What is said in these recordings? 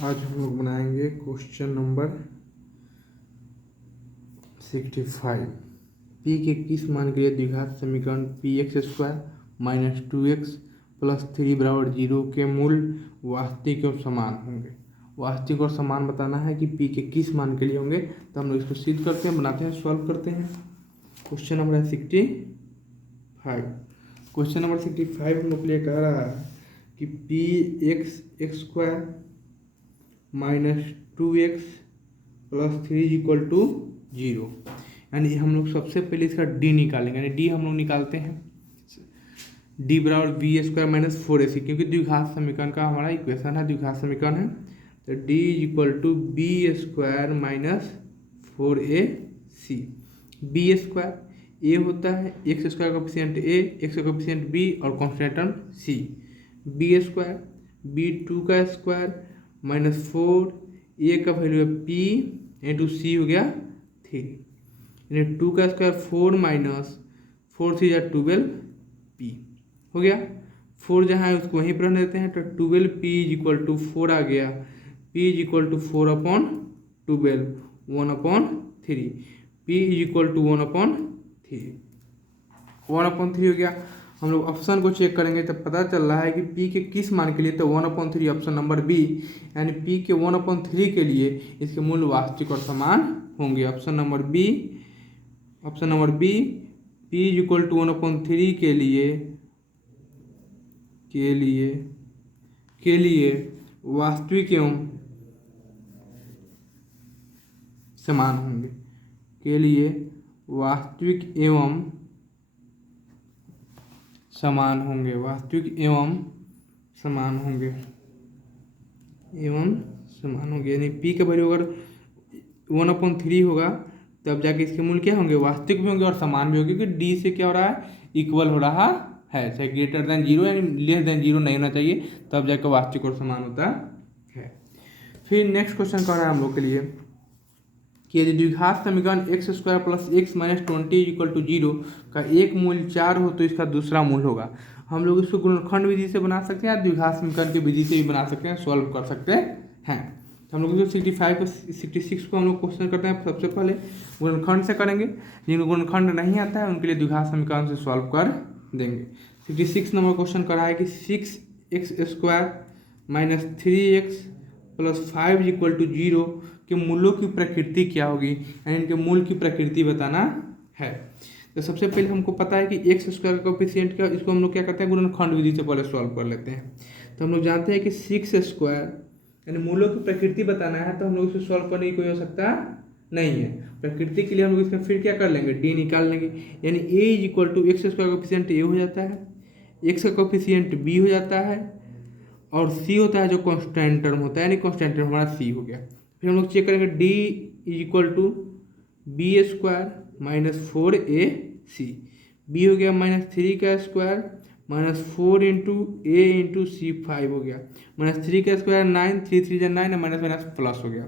आज हम लोग बनाएंगे क्वेश्चन नंबर 65। पी के किस मान के लिए द्विघात समीकरण p x square minus 2x plus 3 बराबर 0 के मूल वास्तविक और समान होंगे। वास्तविक और समान बताना है कि पी के किस मान के लिए होंगे, तो हम लोग इसको सिद्ध करते हैं, बनाते हैं, सॉल्व करते हैं। क्वेश्चन नंबर है 65। क्वेश्चन नंबर 65 हम लोग के लिए कह रहा है कि p x square minus 2x plus 3 equal to 0। यानी हम लोग सबसे पहले इसका डी निकालेंगे, यानी डी हम लोग निकालते हैं डी बराबर बी स्क्वायर माइनस 4ac, क्योंकि द्विघात समीकरण का हमारा इक्वेशन है, द्विघात समीकरण है। तो D equal to b square minus 4ac। B square a होता है, x square coefficient a, x coefficient b और constant c. B square b 2 का स्क्वायर माइनस 4, ए का वैल्यू है पी इंटू सी हो गया 3, यानी 2 का स्क्वायर 4 माइनस 4 3 या 12 पी हो गया। 4 जहाँ है उसको वहीं पर रहने देते हैं, तो 12 पी इज इक्वल टू 4 आ गया। P is equal to 4/12 1/3, p is equal to 1/3 हो गया। हम लोग ऑप्शन को चेक करेंगे तो पता चल रहा है कि पी के किस मान के लिए, तो 1/3 ऑप्शन नंबर बी, यानी पी के 1/3 के लिए इसके मूल वास्तविक और समान होंगे। Option number b p is equal to 1/3 के लिए वास्तविक एवं समान होंगे, के लिए वास्तविक एवं समान होंगे, वास्तविक एवं समान होंगे, यानी पी का वैल्यू अगर 1/3 होगा तब जाके इसके मूल क्या होंगे, वास्तविक भी होंगे और समान भी होंगे, क्योंकि डी से क्या हो रहा है, इक्वल हो रहा है, चाहे ग्रेटर देन 0 यानी लेस देन 0 नहीं होना चाहिए, तब जाकर वास्तविक और समान होता है। फिर नेक्स्ट क्वेश्चन कह रहा है हम लोग के लिए कि यदि द्विघात समीकरण x square plus x minus 20 equal to 0 का एक मूल 4 हो तो इसका दूसरा मूल होगा। हम लोग इसको गुणनखंड विधि से बना सकते हैं या द्विघात समीकरण की विधि से भी बना सकते हैं, सॉल्व कर सकते हैं। तो हम लोग 66 को हम लोग क्वेश्चन करते हैं, सबसे पहले गुणनखंड से करेंगे। जिनको गुणनखंड नहीं आता है उनके लिए द्विघात समीकरण से सॉल्व कर देंगे। 66 नंबर क्वेश्चन करा है कि 6x square minus 3x plus 5 equal to 0 के मूलों की प्रकृति क्या होगी, यानी इनके मूल की प्रकृति बताना है। तो सबसे पहले हमको पता है कि एक्स स्क्वायर का कोफिशिएंट क्या, इसको हम लोग क्या करते हैं, गुणनखंड विधि से पहले सॉल्व कर लेते हैं। तो हम लोग जानते हैं कि 6 स्क्वायर यानी मूलों की प्रकृति बताना है, तो हम लोग इसे सॉल्व करने की कोई आवश्यकता नहीं है। प्रकृति के लिए हम लोग इसमें फिर क्या कर लेंगे, डी निकाल लेंगे, यानी a is equal to x square coefficient a हो जाता है, एक्स का कोफिशिएंट बी हो जाता है, और सी होता है जो कांस्टेंट टर्म होता है, यानी कांस्टेंट टर्म हमारा सी हो गया। फिर हम लोग चेक करेंगे d is equal to b square minus 4ac, b हो गया माइनस 3 का square minus 4 into a into c 5 हो गया, माइनस 3 का स्क्वायर 9, 3 3 9 माइनस माइनस प्लस हो गया,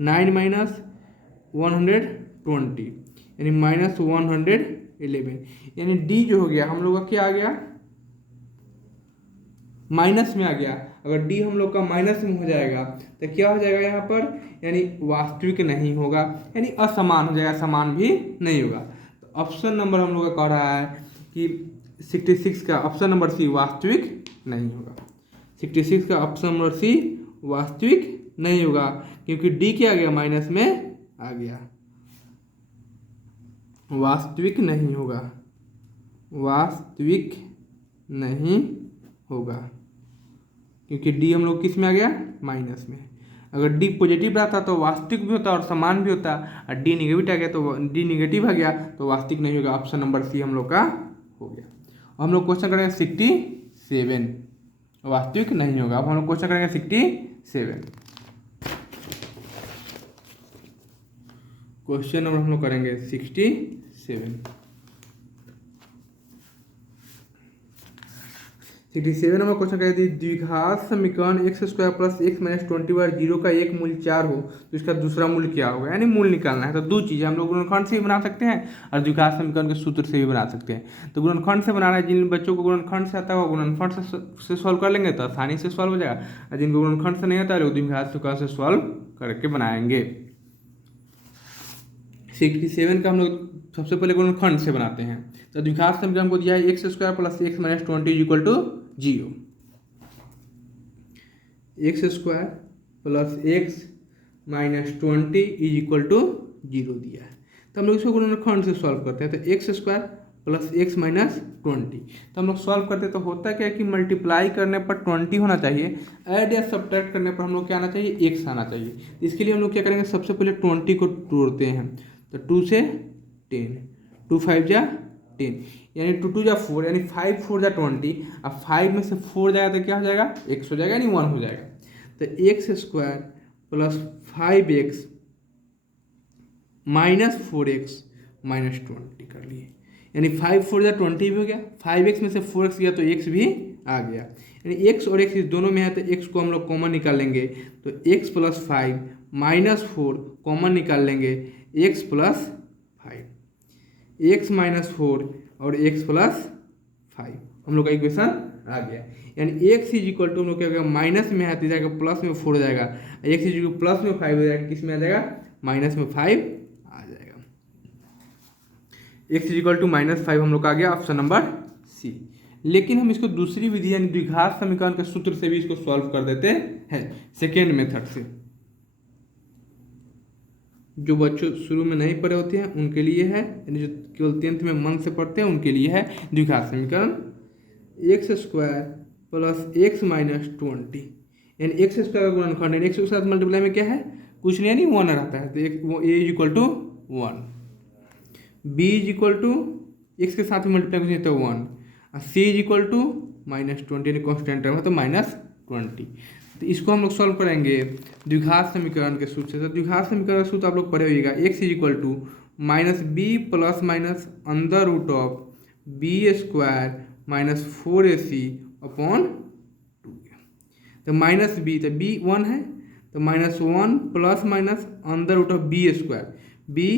9 माइनस 120 यानी माइनस 111, यानी डी जो हो गया हम लोग का क्या आ गया, माइनस में आ गया। अगर डी हम लोग का माइनस में हो जाएगा तो क्या हो जाएगा यहाँ पर, यानी वास्तविक नहीं होगा, यानी असमान हो जाएगा, समान भी नहीं होगा। तो ऑप्शन नंबर हम लोग का कह रहा है कि 66 का ऑप्शन नंबर सी वास्तविक नहीं होगा। 66 का ऑप्शन नंबर सी वास्तविक नहीं होगा, क्योंकि डी क्या आ गया, माइनस में आ गया, वास्तविक नहीं होगा, वास्तविक नहीं होगा, क्योंकि डी हम लोग किस में आ गया, माइनस में। अगर डी पॉजिटिव रहता तो वास्तविक भी होता और समान भी होता, और डी निगेटिव आ गया तो डी निगेटिव आ गया तो वास्तविक नहीं होगा। ऑप्शन नंबर सी हम लोग का हो गया। हम लोग क्वेश्चन करेंगे 67, वास्तविक नहीं होगा। अब हम लोग क्वेश्चन करेंगे 67, क्वेश्चन नंबर हम लोग करेंगे 67। 67 नंबर क्वेश्चन कहती है द्विघात समीकरण x square plus x minus 20/0 का एक मूल्य 4 हो तो इसका दूसरा मूल्य क्या होगा, यानी मूल्य निकालना है। तो दो चीज़ें हम लोग गुणनखंड से भी बना सकते हैं और द्विघात समीकरण के सूत्र से भी बना सकते हैं। तो गुणनखंड से बनाना है, जिन बच्चों को गुणनखंड से आता है वो गुणनखंड से सॉल्व कर लेंगे तो आसानी से सॉल्व हो जाएगा, और जिनको गुणनखंड से नहीं आता है वो द्विघात समीकरण से सॉल्व करके बनाएंगे। 67 का हम लोग सबसे पहले गुणनखंड से बनाते हैं। तो द्विघात समीकरण को दिया है x square plus x minus 20 equal to 0। X square plus x minus 20 is equal to 0 दिया है। तो हम लोग इसको गुणनखंड से सॉल्व करते हैं। तो x square plus x minus 20, तो हम लोग सॉल्व करते हैं तो होता क्या है कि मल्टीप्लाई करने पर 20 होना चाहिए, ऐड या सब्ट्रैक्ट करने पर हम लोग क्या आना चाहिए, एक्स आना चाहिए। इसके लिए हम लोग क्या करेंगे, सबसे पहले 20 को तोड़ते हैं। तो 2 से 10, 2 5 जा 10, यानी 2 2 जा 4, यानी 5 4 जा 20। अब 5 में से 4 जाएगा तो क्या हो जाएगा, x हो जाएगा, यानी 1 हो जाएगा। तो x square plus 5x minus 4x minus 20 कर लिए, यानी 5 4 जा 20 भी हो गया, 5x में से 4x गया तो x भी आ गया, यानी x और x इस दोनों में है तो x को हम लोग कॉमन निकाल लेंगे। तो x प्लस 5 माइनस 4 कॉमन निकाल लेंगे, x प्लस 5, x माइनस 4 और x प्लस 5, हम लोग का इक्वेशन आ गया। यानी x इज इक्वल टू हम लोग क्या होगा, माइनस में है तो जाएगा प्लस में 4 हो जाएगा, x इज इक्वल प्लस में 5 हो जाएगा, किस में आ जाएगा, माइनस में 5 आ जाएगा। x इज इक्वल टू -5 हम लोग का आ गया ऑप्शन नंबर सी। लेकिन हम इसको दूसरी विधि यानी द्विघात समीकरण के सूत्र से भी इसको सॉल्व कर देते हैं, सेकेंड मेथड से। जो बच्चों शुरू में नहीं पढ़े होते हैं उनके लिए है, यानी जो केवल 10th में मन से पढ़ते हैं उनके लिए है द्विघात समीकरण। X square plus x minus 20, यानी एक्स स्क्वायर का गुणनखंड है, एक्स के साथ मल्टीप्लाई में क्या है, कुछ नहीं, यानी 1 रहता है। तो a is equal to 1, b is equal to x के साथ मल्टीप्लाई कुछ नहीं तो 1, और सी इज इक्वल टू -20, यानी कॉन्स्टेंट टर्म है तो -20। तो इसको हम लोग सॉल्व करेंगे द्विघात समीकरण के सूत्र से। तो द्विघात समीकरण का सूत्र आप लोग पढ़े होइएगा, x is equal to minus b plus minus under root of b square minus 4ac upon 2। तो माइनस बी, तो बी 1 है तो -1 plus minus under root of b square, b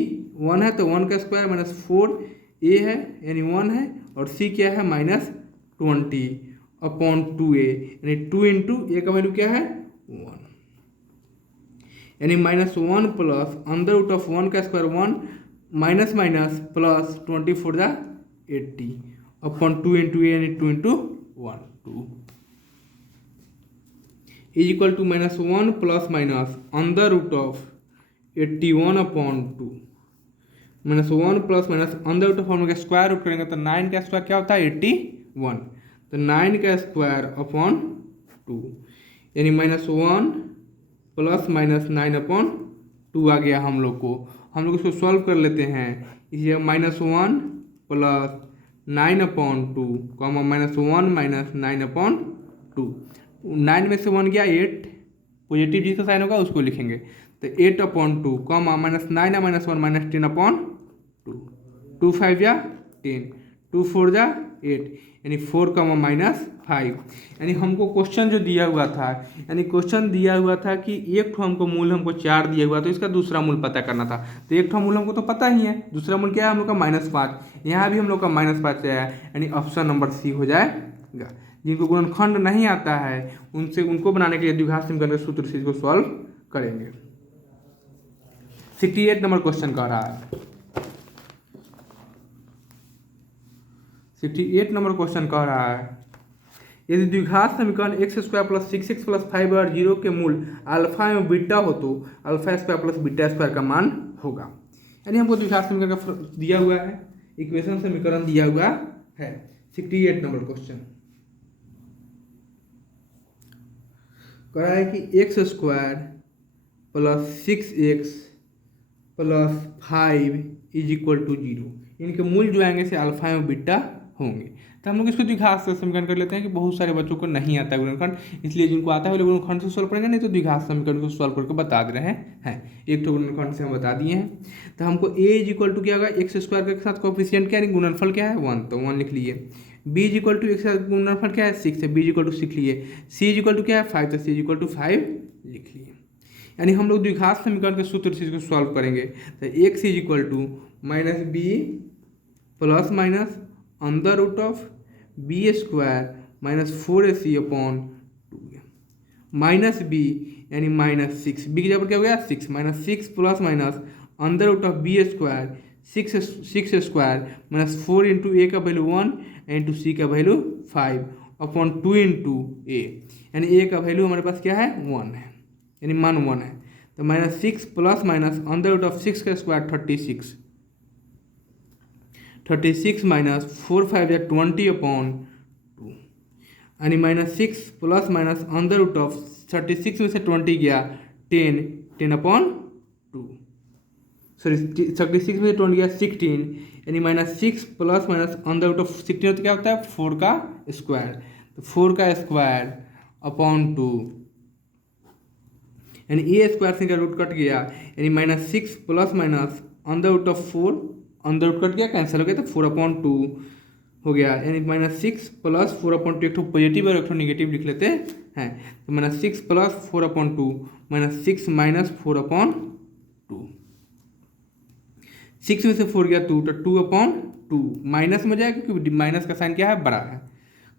1 है तो 1 का स्क्वायर माइनस 4a है यानी 1 है, और सी क्या है -20 अपॉन 2a, यानी 2 इंटू ए का वैल्यू क्या है 1, यानी -1 प्लस अंडर रूट ऑफ 1 का स्क्वायर 1 माइनस माइनस प्लस 24 जा 80 अपॉन 2 इंटू ए, यानी 2 into 1 2 is equal to -1 plus minus under root of 81 upon 2, -1 plus minus under root of हम लोग स्क्वायर रूट करेंगे तो 9 का स्क्वायर क्या होता है 81, तो 9 का स्क्वायर अपॉन 2, यानी -1 प्लस माइनस 9 अपॉन 2 आ गया हम लोग को। हम लोग इसको सॉल्व कर लेते हैं, इसलिए -1 plus 9 upon 2 comma -1 minus 9 upon 2, 9 में से 1 गया 8, पॉजिटिव जिसका साइन होगा उसको लिखेंगे। तो 8 अपॉन 2 कॉमा -9 -1 -10 अपॉन 2, 2 5 जा 10, 2 4 जा 8, यानी 4 -5। यानी हमको क्वेश्चन जो दिया हुआ था, यानी क्वेश्चन दिया हुआ था कि एक ठो हमको मूल हमको 4 दिया हुआ तो इसका दूसरा मूल पता करना था। तो एक ठो मूल हमको तो पता ही है, दूसरा मूल क्या है हम लोग का -5, यहाँ भी हम लोग का -5 आया, यानी ऑप्शन नंबर सी हो जाएगा। जिनको गुणनखंड नहीं आता है उनको बनाने के लिए द्विघात समीकरण के सूत्र से इसको सॉल्व करेंगे। 68 नंबर क्वेश्चन कह रहा है, 68 नंबर क्वेश्चन कह रहा है यदि द्विघात समीकरण x square plus 6x plus 5/0 के मूल अल्फा एवं बीटा हो तो alpha square plus beta square का मान होगा। यानी हमको द्विघात समीकरण का दिया हुआ है, इक्वेशन समीकरण दिया हुआ है। 68 नंबर क्वेश्चन कह रहा है कि x square plus 6x plus 5 is equal to 0, इनके मूल जो आएंगे से अल्फा एवं बीटा होंगे। तो हम लोग इसको द्विघात से समीकरण कर लेते हैं कि बहुत सारे बच्चों को नहीं आता है गुणनखंड, इसलिए जिनको आता है वो गुणनखंड से सॉल्व करेंगे, नहीं तो द्विघात समीकरण को सॉल्व करके बता दे रहे हैं। एक तो गुणनखंड से हम बता दिए हैं। तो हमको a इज इक्वल टू क्या होगा, एक्स स्क्वायर के साथ कोएफिशिएंट क्या है, गुणनफल क्या है 1, तो 1 लिख लिए, b is equal to x का गुणनफल क्या है 6 है, बी इज इक्वल टू 6 लिए, सी इज इक्वल टू क्या है 5, तो सी इज इक्वल टू 5 लिख लिए। यानी हम लोग द्विघात समीकरण के सूत्र से इसको सॉल्व करेंगे। तो x is equal to minus b plus minus under root of b square minus 4ac upon 2 minus b यानी माइनस 6, बी की जगह पर क्या हो गया 6, minus 6 plus minus under root of b square 6 square minus 4 into a का value 1 into c का value 5 upon 2 into a, यानी ए का वैल्यू हमारे पास क्या है 1 है, यानी मान 1 है। तो minus 6 plus minus under root of 6 का स्क्वायर 36 माइनस 4 5 या 20 अपॉन 2, यानी minus 6 plus minus under root of 36 में से 20 गया 10 अपॉन 2, सॉरी 36 में से 20 गया 16, यानी minus 6 plus minus under root of 16 तो क्या होता है 4 का स्क्वायर, तो 4 का स्क्वायर अपॉन 2, यानी ए स्क्वायर से का रूट कट गया, यानी minus 6 plus minus under root of 4, अंदर रूट कट गया कैंसिल हो गया तो 4 अपॉन 2 हो गया, यानी माइनस 6 प्लस 4 अपॉन 2, एक तो पॉजिटिव और एक तो निगेटिव लिख लेते हैं। तो minus 6 plus 4 upon 2 minus 6 minus 4 upon 2, 6 में से 4 गया 2 तो 2 अपॉन 2 माइनस में जाएगा क्योंकि माइनस का साइन क्या है बड़ा है,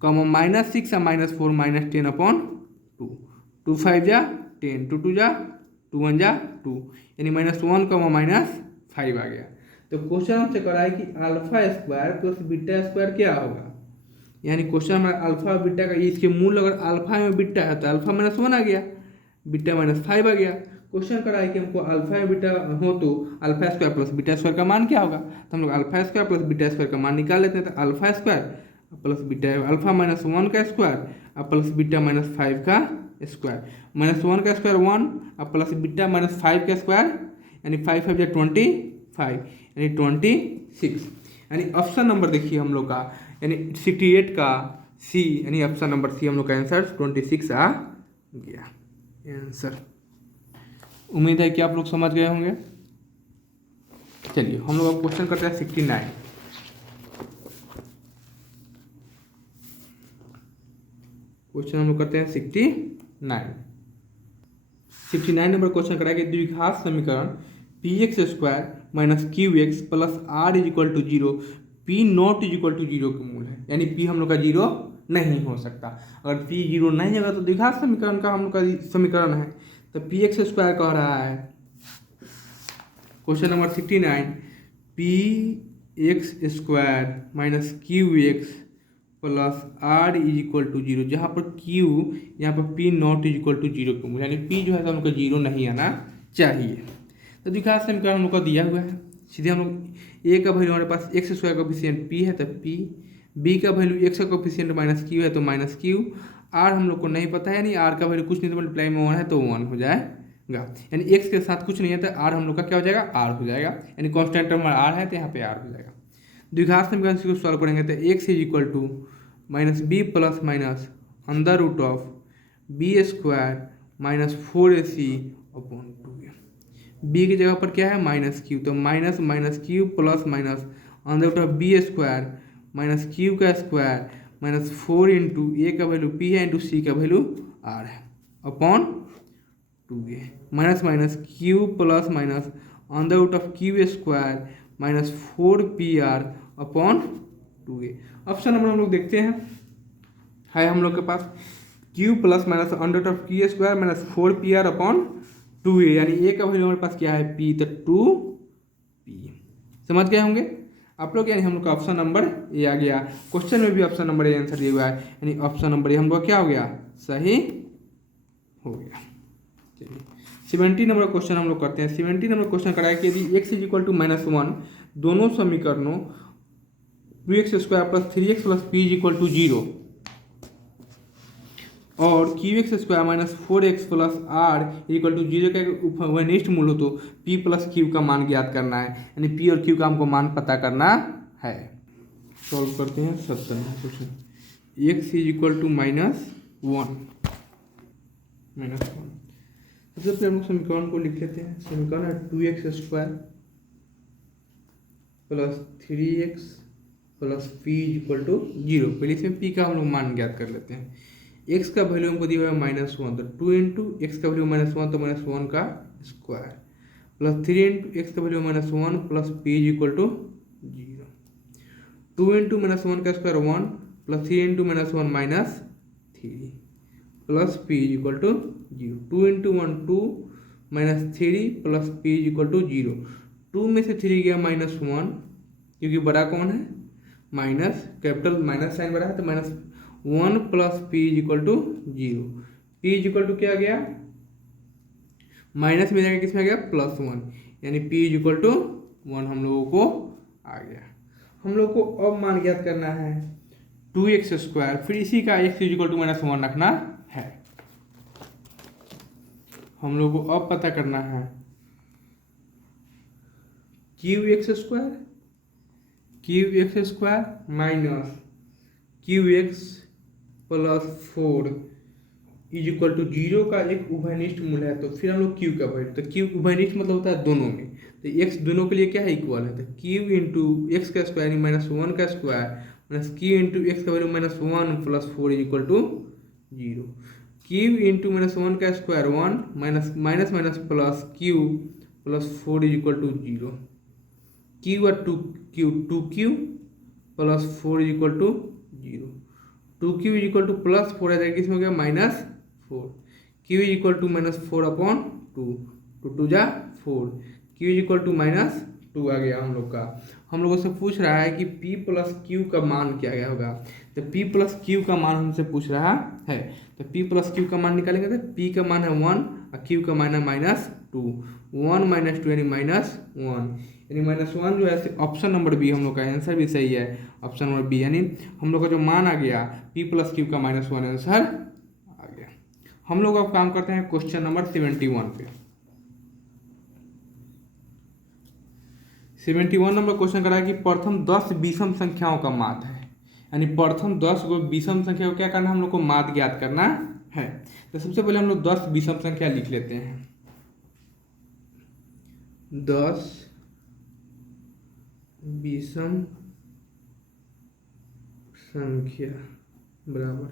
कॉमा माइनस 6 या माइनस 4 माइनस 10 अपॉन 2, 2 5 जा 10, 2 2 जा 2 1 जा 2, यानी माइनस 1 कॉमा माइनस 5 आ गया। तो क्वेश्चन हमसे करा है कि alpha square plus beta square क्या होगा, यानी क्वेश्चन हमारा अल्फा और बीटा का, इसके मूल अगर अल्फा में बीटा है तो अल्फा माइनस 1 आ गया, बीटा माइनस 5 आ गया। क्वेश्चन करा है कि हमको अल्फा या बीटा हो तो alpha square plus beta square का मान क्या होगा, तो हम लोग alpha square plus beta square का मान निकाल लेते हैं। तो alpha square plus beta, alpha minus 1 का स्क्वायर और प्लस बीटा माइनस 5 का स्क्वायर, माइनस 1 का स्क्वायर 1 और प्लस बीटा माइनस 5 का स्क्वायर, यानी 5 5 या 25, यानी 26, यानी ऑप्शन नंबर देखिए हम लोग का, यानी 68 का सी, यानी ऑप्शन नंबर सी हम लोग का आंसर 26 आ गया आंसर। उम्मीद है कि आप लोग समझ गए होंगे। चलिए हम लोग अब क्वेश्चन करते हैं 69। क्वेश्चन हम लोग करते हैं 69 नंबर क्वेश्चन कराया कि द्विघात समीकरण p x square minus q x plus r is equal to 0, p not is equal to 0 के मूल है, यानी पी हम लोग का 0 नहीं हो सकता। अगर पी 0 नहीं होगा तो द्विघात समीकरण का हम लोग का समीकरण है। तो पी एक्स स्क्वायर कह रहा है question number 69, p x square minus q x plus r is equal to 0, जहाँ पर क्यू यहाँ पर p not is equal to 0 के मूल, यानी पी जो है तो हम लोग का 0 नहीं आना चाहिए। तो द्विघात समीकरण हम लोग का दिया हुआ है, सीधे हम लोग ए का वैल्यू हमारे पास एक्स स्क्वायर कोफिशिएंट पी है तो पी, बी का वैल्यू एक्स का कोफिशिएंट माइनस क्यू है तो माइनस क्यू, आर हम लोग को नहीं पता है, यानी आर का वैल्यू कुछ नहीं तो मल्टीप्लाई में 1 है तो 1 हो जाएगा, यानी एक्स के साथ कुछ नहीं है तो आर हम लोग का क्या हो जाएगा आर हो जाएगा, यानी कॉन्स्टेंट हमारा आर है तो यहाँ पे आर हो जाएगा। द्विघात समीकरण को सॉल्व करेंगे तो x is equal to minus b plus minus under root of b square minus 4ac upon 2, b की जगह पर क्या है माइनस क्यू, तो minus minus q plus minus under root of b square minus q का square minus 4 into a का value p है into c का वैल्यू आर है upon 2a, minus minus q plus minus under root of q square minus 4pr upon 2a। Option number हम लोग देखते हैं, है हम लोग के पास q plus minus under root of q square minus 4pr upon 2a, यानी ए का वैल्यू हमारे पास क्या है p, तो 2p। समझ गए होंगे आप लोग, यानी हम लोग का ऑप्शन नंबर ए आ गया। क्वेश्चन में भी ऑप्शन नंबर ए आंसर दिया हुआ है, यानी ऑप्शन नंबर ए हम लोग क्या हो गया सही हो गया। चलिए 70 नंबर क्वेश्चन हम लोग करते हैं। 70 नंबर क्वेश्चन कराया कि यदि x इज इक्वल टू -1 दोनों समीकरणों 2x square plus 3x plus p is equal to 0 और q x square minus 4x plus r equal to 0 का वनिष्ठ मूल हो तो p प्लस क्यू का मान ज्ञात करना है, यानी p और q का हमको मान पता करना है। सॉल्व करते हैं 70 question. x is equal to -1 सबसे पहले हम लोग समीकरण को लिख लेते हैं। समीकरण है 2x square plus 3x plus p is equal to 0। पहले इसमें पी का हम लोग मान ज्ञात कर लेते हैं। एक्स का वैल्यू हमको दिया हुआ है -1, तो 2 इंटू एक्स का वैल्यू -1 तो -1 का स्क्वायर प्लस 3 इंटू एक्स का value -1 plus p is equal to 0। 2 into -1 का square 1 plus 3 into -1 -3 plus p is equal to 0। 2 into 1 2 -3 plus p is equal to 0। 2 में से 3 गया -1 क्योंकि बड़ा कौन है माइनस, कैपिटल माइनस साइन बड़ा है तो -1 plus p is equal to 0। P is equal to क्या आ गया माइनस में जाएगा किसमें आ गया +1, यानी पी इज इक्वल टू 1 हम लोगों को आ गया। हम लोग को अब मान ज्ञात करना है 2x², फिर इसी का x इज इक्वल टू -1 रखना है। हम लोग को अब पता करना है क्यूx² माइनस क्यूx प्लस 4 इज इक्वल टू 0 का एक उभयनिष्ठ मूल्य है। तो फिर हम लोग क्यू का वैल्यू, तो क्यू उभयनिष्ठ मतलब होता है दोनों में, तो x दोनों के लिए क्या है इक्वल है, तो क्यू इंटू एक्स का स्क्वायर यानी -1 का square minus q into x का value -1 plus 4 is equal to 0। Q into -1 का square 1 minus minus plus q plus 4 is equal to 0। Q और 2q plus 4 is equal to 0। 2q is equal to plus 4 है, किसमें हो गया -4। q is equal to -4/2, 2 जा 4, q is equal to -2 आ गया हम लोग का। हम लोगों से पूछ रहा है कि p प्लस q का मान क्या गया होगा, तो p प्लस q का मान हमसे पूछ रहा है, तो p प्लस q का मान निकालेंगे तो p का मान है 1 और q का मान है -2, 1 - 2 यानी -1 यानी -1 जो है ऑप्शन नंबर बी हम लोग का आंसर भी सही है, ऑप्शन नंबर बी, यानी हम लोग का जो मान आ गया p प्लस q का -1 आंसर आ गया। हम लोग अब काम करते हैं क्वेश्चन नंबर 71 पे। 71 नंबर क्वेश्चन करा है कि प्रथम 10 विषम संख्याओं का माध्य है, यानी प्रथम 10 गो विषम संख्या को क्या करना हम लोग को माध्य ज्ञात करना है। तो सबसे पहले हम लोग 10 विषम संख्या लिख लेते हैं। 10 विषम संख्या बराबर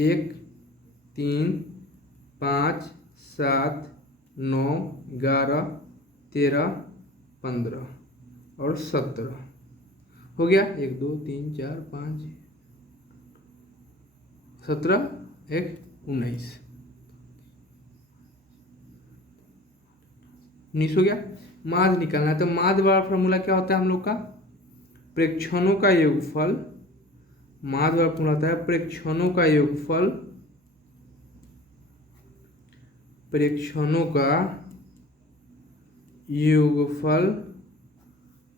1 3 5 7 9 11 13 15 और 17 हो गया। 1 2 3 4 5 17 1 19 19 हो गया। माध्य निकालना है, तो माध्य वाला फॉर्मूला क्या होता है हम लोग का, प्रेक्षणों का योगफल। माध्य वाला फॉर्मूला होता है प्रेक्षणों का योगफल, प्रेक्षणों का योगफल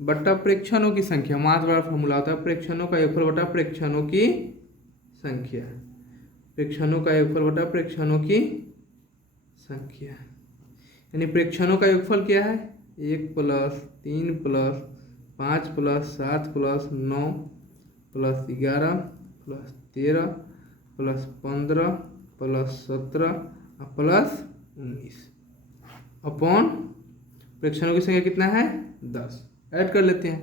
बटा प्रेक्षणों की संख्या। माध्य वाला फॉर्मूला होता है प्रेक्षणों का योगफल बटा प्रेक्षणों की संख्या, प्रेक्षणों का योगफल बटा प्रेक्षणों की संख्या, यानी प्रेक्षणों का योगफल क्या है 1 + 3 + 5 + 7 + 9 + 11 + 13 + 15 + 17 + 19 अपॉन प्रेक्षणों की संख्या कितना है 10। ऐड कर लेते हैं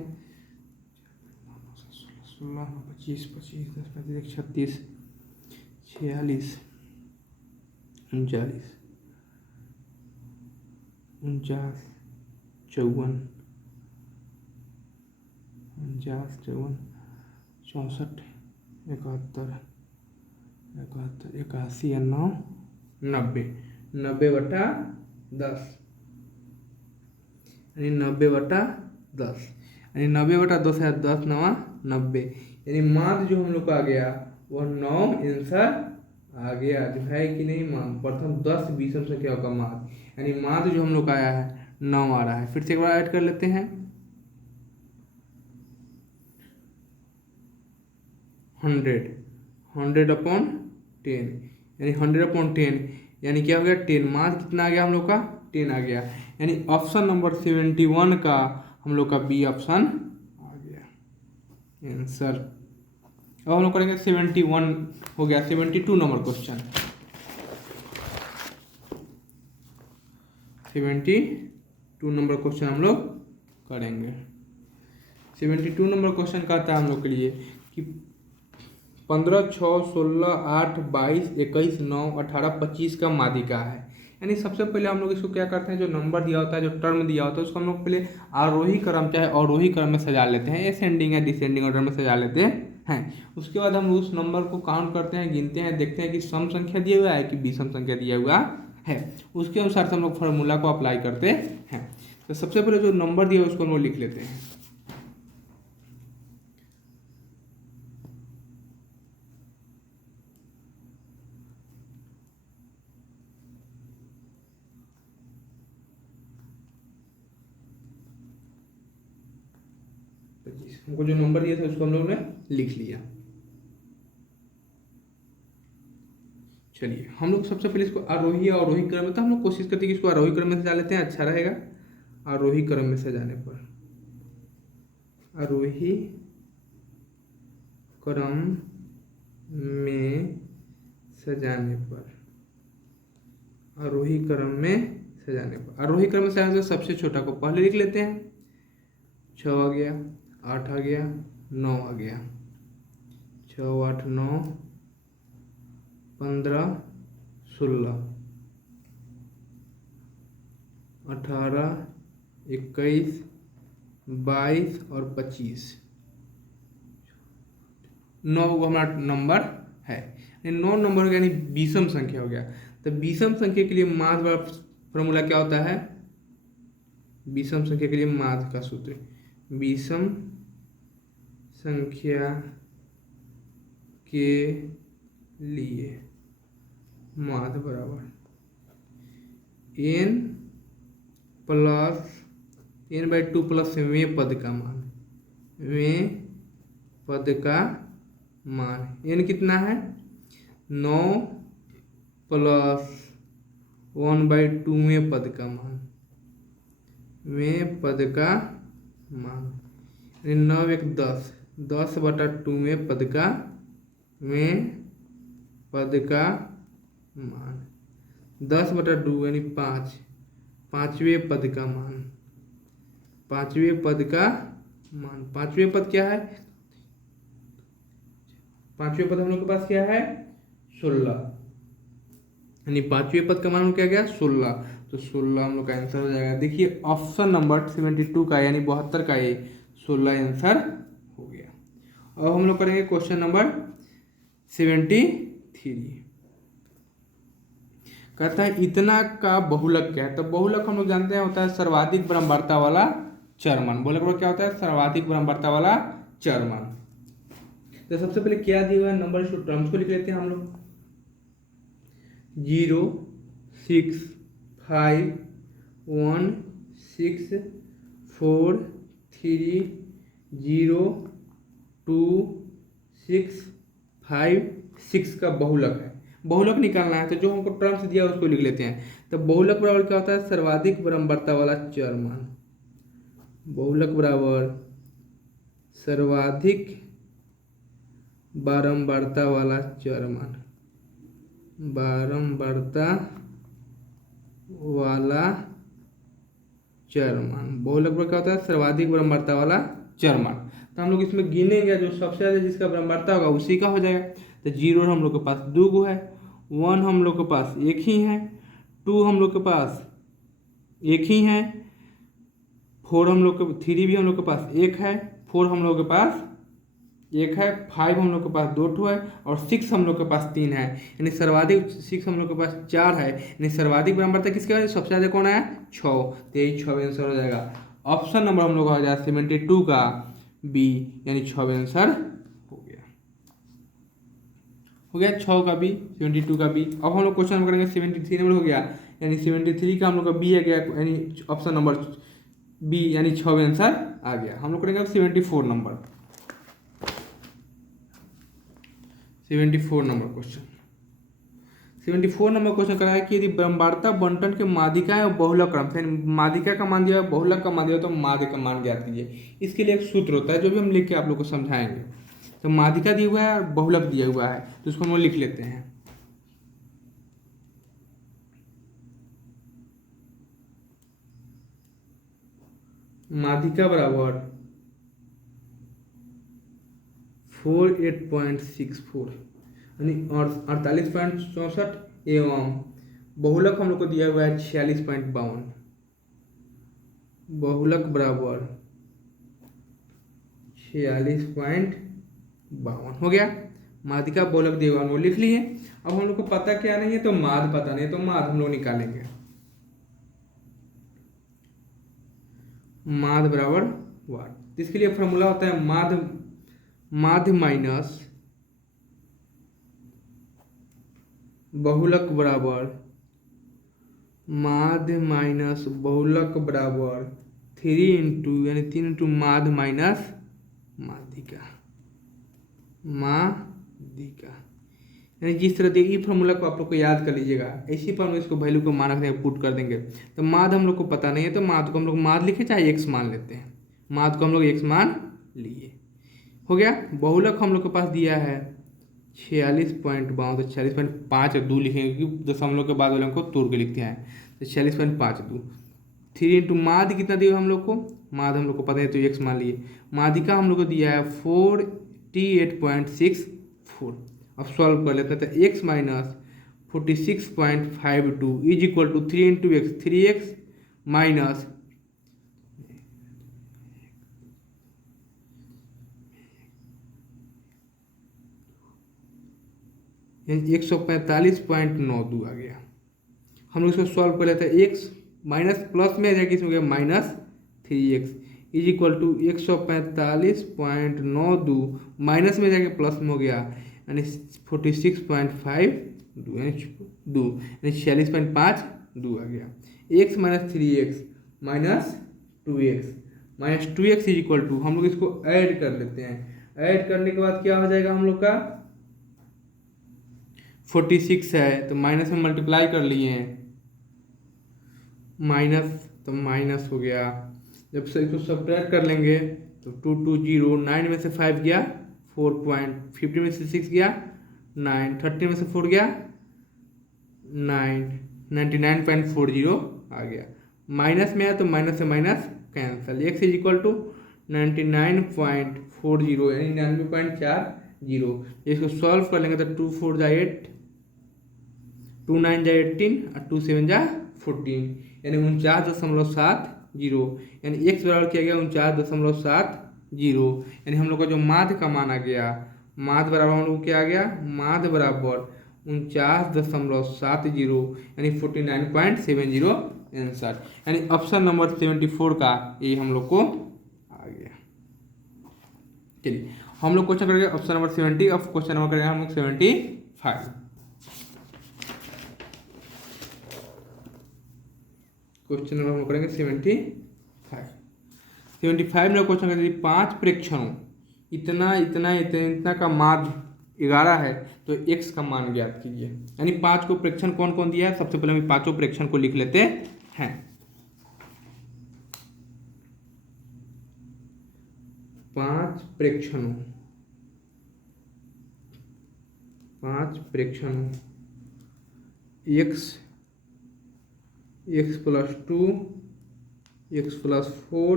16 25 25 10 35 36 46 39 49 54 49 54 64 71 71 81 या 9 90 90/10 यानी 90/10 यानी 90/10 है 10 × 9 90, यानी माध्य जो हम लोग का आ गया वह 9 आंसर आ गया। जो है कि नहीं मान प्रथम 10 विषम संख्याओं का माध्य, यानी माध्य जो हम लोग का आया है 9 आ रहा है। फिर से एक बार ऐड कर लेते हैं 100/10 यानी 100/10 यानी क्या हो गया 10। माध्य कितना आ गया हम लोग का 10 आ गया, यानी ऑप्शन नंबर 71 का हम लोग का बी ऑप्शन आ गया आंसर। अब हम लोग करेंगे 71 हो गया। 72 नंबर क्वेश्चन, 72 नंबर क्वेश्चन हम लोग करेंगे। 72 नंबर क्वेश्चन का आता है हम लोग के लिए कि 15, 6, 16, 8, 22, 21, 9, 18, 25 का माध्यिका है। यानी सबसे पहले हम लोग इसको क्या करते हैं, जो नंबर दिया होता है, जो टर्म दिया होता है, उसको हम लोग पहले आरोही क्रम चाहे अवरोही क्रम में सजा लेते हैं, असेंडिंग या डिसेंडिंग ऑर्डर में सजा लेते हैं। उसके बाद हम उस नंबर को काउंट करते हैं, गिनते हैं, देखते हैं कि सम संख्या दिया हुआ है कि विषम संख्या दिया हुआ है। उसके अनुसार से हम लोग फार्मूला को अप्लाई करते हैं। तो सबसे पहले जो नंबर दिया है उसको हम लोग लिख लेते हैं। हमको जो नंबर दिया था उसको हम लोग ने लिख लिया। चलिए हम लोग सबसे पहले इसको आरोही और अवरोही क्रम में, तो हम लोग कोशिश करते हैं कि इसको आरोही क्रम में सजा लेते हैं, अच्छा रहेगा। आरोही क्रम में सजाने पर, आरोही क्रम में सजाने पर, आरोही क्रम में सजाने पर, आरोही क्रम में सजाने से सबसे छोटा को पहले लिख लेते हैं। 6 आ गया, 8 आ गया, 9 आ गया, 6, 8, 9, 15, 16, 18, 21, 22 और 25। 9 हमारा नंबर है, 9 नंबर हो गया, यानी विषम संख्या हो गया। तो विषम संख्या के लिए माध्य वाला फॉर्मूला क्या होता है, विषम संख्या के लिए माध्य का सूत्र, विषम संख्या के लिए माध्य बराबर n प्लस n/2 प्लस वें पद का मान, वें पद का मान। n कितना है, 9 प्लस 1/2 वें पद का मान, वें पद का मान, 9 1 10, 10/2 वें पद का, वें पद का मान, 10/2 यानी 5, 5वें पद का मान, 5वें पद का मान। 5वें पद क्या है, 5वें पद हम लोग के पास क्या है, 16, यानी 5वें पद का मान क्या गया, 16। तो 16 हम लोग का आंसर हो जाएगा। देखिए ऑप्शन नंबर 72 का यानी 72 का ये 16 आंसर हो गया। अब हम लोग करेंगे क्वेश्चन नंबर 73। कहता है इतना का बहुलक क्या है। तो बहुलक हम लोग जानते हैं होता है सर्वाधिक बराबरता वाला चरमान। बहुलक क्या होता है, सर्वाधिक बराबरता वाला चरमान। तो सबसे पहले क्या दिया हुआ है, नंबर टर्म्स को लिख लेते हैं हम लोग। 0, 6, 5, 1, 6, 4, 3, 0, 2, 6, 5, 6 का बहुलक है। बहुलक निकालना है, तो जो हमको टर्म्स दिया है उसको लिख लेते हैं। तो बहुलक बराबर क्या होता है, सर्वाधिक बराबरता वाला चरमान। बहुलक बराबर सर्वाधिक बारंबारता वाला चरमान, बारंबारता वाला चरमान। बहुलक बराबर क्या होता है, सर्वाधिक बारंबारता वाला चरमान। तो हम लोग इसमें गिनेंगे, जो सबसे ज्यादा जिसका बारंबारता होगा उसी का हो जाएगा। तो 0 हम लोग के पास 2 गो है, 1 हम लोग के पास एक ही है, 2 हम लोग के पास एक ही है, 4 हम लोग के 3 भी हम लोग के पास एक है, 4 हम लोग के पास एक है, 5 हम लोग के पास 2 है, और 6 हम लोग के पास 3 है। यानी सर्वाधिक 6 हम लोग के पास 4 है, यानी सर्वाधिक बराबरता किसके है, सबसे ज्यादा कौन है, 6। तो यही 6 आंसर हो जाएगा। ऑप्शन नंबर हम लोग हो जाएगा 72 का बी, यानी 6 आंसर हो गया। हो गया 6 का बी, 72 का बी। अब हम लोग क्वेश्चन नंबर करेंगे 73 नंबर हो गया, यानी 73 का हम लोग का बी आ गया, यानी ऑप्शन नंबर बी, यानी 6 आंसर आ गया। हम लोग करेंगे अब 74 number, 74 number question. 74 number question करा है कि यदि बारंबारता बंटन के माध्यिका और बहुलक क्रम से, माध्यिका का मान दिया, बहुलक का मान दिया, तो माध्य का मान ज्ञात कीजिए। इसके लिए एक सूत्र होता है जो भी हम लिख के आप लोग को समझाएंगे। तो माध्यिका दिया हुआ है और बहुलक दिया हुआ है, तो उसको हम लिख लेते हैं। माध्यिका बराबर 48.64 यानी 48.64 एवं बहुलक हम लोग को दिया हुआ है 46.52। बहुलक बराबर 46.52 हो गया। माध्यिका बहुलक दिया हुआ वो लिख लिए। अब हम लोग को पता क्या नहीं है, तो माध्य पता नहीं है, तो माध्य हम लोग निकालेंगे। माध्य बराबर वाट। इसके लिए फॉर्मूला होता है माध्य माइनस बहुलक बराबर माध्य माइनस बहुलक बराबर 3 यानी 3 इंटू माध्य माइनस माध्यिका यानी जिस तरह से ई फॉर्मूला को आप लोग को याद कर लीजिएगा, इसी पर हम इसको वैल्यू को मान रखते हैं, पुट कर देंगे। तो माध्य हम लोग को पता नहीं है, तो माध्य को हम लोग माध्य लिखे चाहे एक्स मान लेते हैं। माध्य को हम लोग एक्स मान लिए, हो गया। बहुलक हम लोग के पास दिया है 46.52, तो 46.52 लिखेंगे क्योंकि दशमलव के बाद वाले को तोड़ के लिखते हैं। तो 46.52 3 इंटू माध्य कितना दिया हम लोग को, माध्य हम लोग को पता है तो एक्स मान लिए। माध्यिका हम लोग को दिया है 48.64। अब सॉल्व कर लेते हैं। तो x minus 46.52 is equal to 3 into x, 3x minus 145.92 आ गया। हम लोग इसको सॉल्व कर लेते हैं। x माइनस प्लस में जाके इसमें हो गया minus 3x is equal to 145.92 minus में जाके प्लस में हो गया यानी 46.52 यानी 46.52 आ गया। x minus 3x minus 2x is equal to, हम लोग इसको ऐड कर लेते हैं। ऐड करने के बाद क्या हो जाएगा हम लोग का 46 है तो माइनस में मल्टीप्लाई कर लिए हैं, माइनस तो माइनस हो गया। जब से इसको सब्ट्रैक्ट कर लेंगे तो 2 2 0, 9 में से 5 गया 4.50 में से 6 गया 9, 30 में से 4 गया 9, 99.40 आ गया। माइनस में आया तो माइनस से minus cancel. x is equal to 99.40 यानी 99.40। इसको सॉल्व कर लेंगे तो 2 4 जा 8, 2 9 जा 18 और 2 7 जा 14 यानी 49.70 यानी x बराबर किया गया 49.70 यानी हम लोग का जो माध्य का मान आ गया, माध्य बराबर हम लोग क्या आ गया, माध्य बराबर 49.70 यानी 49.70 आंसर। यानी ऑप्शन नंबर 74 का ये हम लोग को आ गया। चलिए हम लोग क्वेश्चन करेंगे ऑप्शन नंबर 70। अब क्वेश्चन नंबर करेंगे हम लोग 75। क्वेश्चन नंबर हम लोग करेंगे 75 में क्वेश्चन करेंगे 5 प्रेक्षणों इतना का माध्य 11 है तो x का मान ज्ञात कीजिए। यानी 5 को प्रेक्षण कौन कौन दिया है, सबसे पहले हम 5 प्रेक्षण को लिख लेते हैं। 5 प्रेक्षणों x plus 2, x plus 4,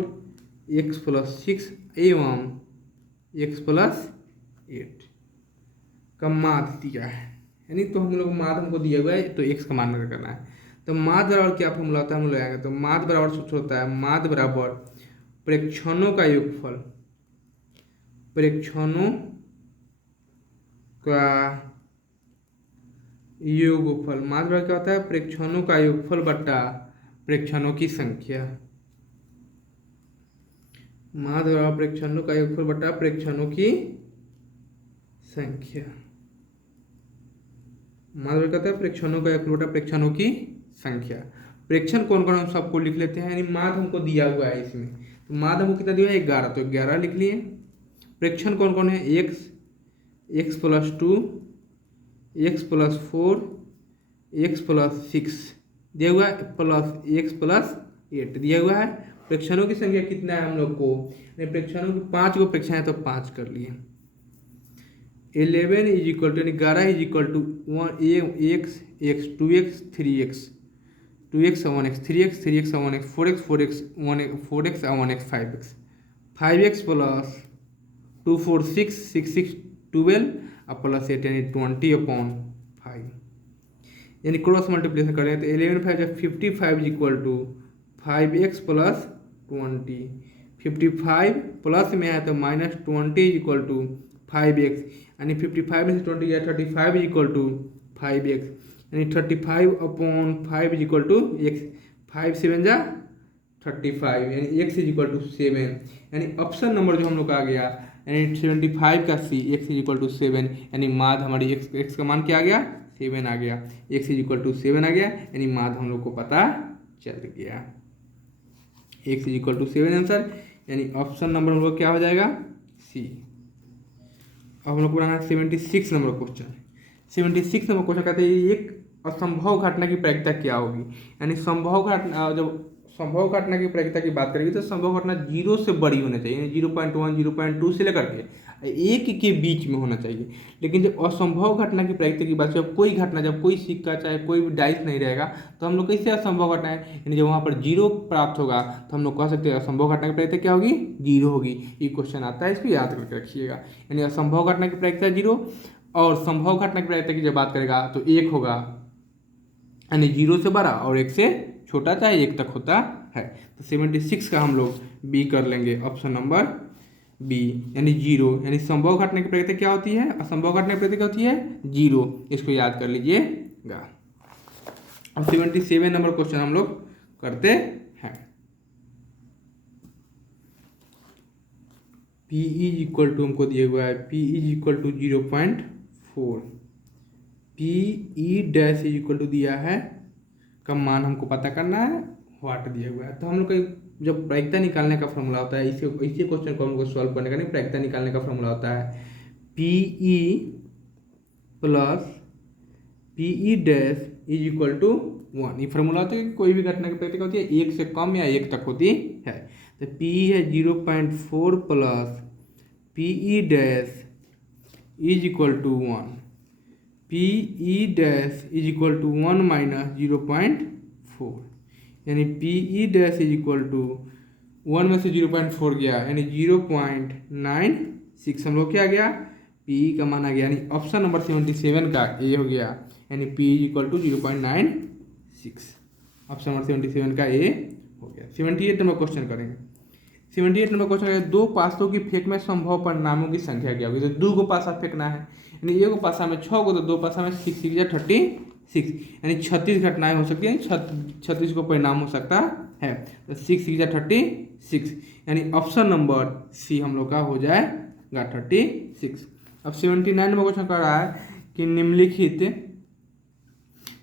x plus 6 एवं x प्लस 8 का माध्य दिया है। यानी तो हम लोग माध्य हमको दिया हुआ है तो x का मान करना है। तो माध्य बराबर क्या फॉर्मूला होता है, हम लोग आएंगे तो माध्य बराबर सूत्र होता है माध्य बराबर प्रेक्षणों का योगफल, प्रेक्षणों का योगफल। माध्य बराबर क्या होता है, प्रेक्षणों का योगफल बटा प्रेक्षणों की संख्या। माध्य बराबर प्रेक्षणों का योगफल बटा प्रेक्षणों की संख्या। माध्य बराबर कहता है प्रेक्षणों का योगफल बटा प्रेक्षणों की संख्या। प्रेक्षण कौन कौन हम सबको लिख लेते हैं। यानी माध्य हमको दिया हुआ है इसमें, तो माध्य हमको कितना दिया है 11, तो 11 लिख लिए। प्रेक्षण कौन कौन है, x plus 2, x plus 4, x plus 6 दिया हुआ है, प्लस x प्लस 8 दिया हुआ है। प्रेक्षणों की संख्या कितना है हम लोग को, प्रेक्षणों की 5 को प्रेक्षण है तो 5 कर लिए। 11 is equal to 11 is equal to 1x 2x 3x 2x 1x 3x 3x 1x 4x 4x 1x 4x 1x 5x 5x plus 2 4 6 6 6 12 और प्लस 8 यानी 20/5 यानी क्रॉस मल्टीप्लिकेशन करें तो 11 5 जब 55 equal to 5x plus 20 55 plus में आया तो -20 इक्वल टू 5x यानी 55 में से 20 गया 35 इक्वल टू 5x यानी 35/5 इक्वल टू x 5 7 जा 35 यानी x इज इक्वल टू 7 यानी ऑप्शन नंबर जो हम लोग का आ गया यानी 75 का सी x इज इक्वल टू 7 यानी माध हमारी x का मान क्या आ गया 7 आ गया x इज इक्वल टू 7 आ गया यानी माध हम लोग को पता चल गया x is equal to 7 answer यानी ऑप्शन नंबर हम लोग क्या हो जाएगा सी। अब हम लोग को बनाना है 76 नंबर क्वेश्चन। 76 नंबर क्वेश्चन कहते हैं एक असंभव घटना की प्रायिकता क्या होगी यानी संभव घटना जब संभव घटना की प्रायिकता की बात करेंगे तो संभव घटना 0 से बड़ी होना चाहिए यानी 0.1 0.2 से लेकर के 1 के बीच में होना चाहिए। लेकिन जब असंभव घटना की प्रायिकता की बात जब कोई घटना जब कोई सिक्का चाहे कोई भी डाइस नहीं रहेगा तो हम लोग कैसे असंभव घटना है यानी जब वहाँ पर 0 प्राप्त होगा तो हम लोग कह सकते हैं असंभव घटना की प्रायिकता क्या होगी 0 होगी। ये क्वेश्चन आता है इसको याद करके रखिएगा यानी असंभव घटना की प्रायिकता 0 और संभव घटना की प्रायिकता की जब बात करेगा तो 1 होगा यानी 0 से बड़ा और 1 से छोटा चाहे 1 तक होता है। तो 76 का हम लोग बी कर लेंगे ऑप्शन नंबर बी यानी 0 यानी संभव घटना की प्रायिकता क्या होती है असंभव घटना की प्रायिकता क्या होती है 0 इसको याद कर लीजिएगा। अब 77 नंबर क्वेश्चन हम लोग करते हैं। P इज इक्वल टू हमको दिया हुआ है P is equal to 0.4 P e dash is equal to दिया है का मान हमको पता करना है वाट दिया हुआ है। तो हम लोग का जब प्रायिकता निकालने का फॉर्मूला होता है इसी क्वेश्चन को हम लोग सॉल्व करने का नहीं प्रायिकता निकालने का फॉर्मूला होता है p e plus p e dash is equal to 1। ये फॉर्मूला होता है कि कोई भी घटना की प्रायिकता होती है 1 से कम या 1 तक होती है। तो पी है 0.4 plus p e dash is equal to 1 p e dash is equal to 1 minus 0.4 यानी p e dash is equal to 1 में से 0.4 गया यानी 0.96 हम लोग क्या आ गया पी ई का मान आ गया यानी ऑप्शन नंबर 77 का ए हो गया यानी p is equal to 0.96 option number 77 का ए हो गया। 78 नंबर क्वेश्चन करेंगे। 78 नंबर क्वेश्चन है दो पासों की फेंक में संभव परिणामों की संख्या क्या होगी। तो 2 को पासा फेंकना है यानी एगो पासा में 6 को तो 2 पासा में 6 6 36 यानी 36 घटनाएं हो सकती हैं 36 को परिणाम हो सकता है। तो 6 6 36 यानी ऑप्शन नंबर सी हम लोग का हो जाएगा 36। अब 79 नंबर क्वेश्चन कर रहा है कि निम्नलिखित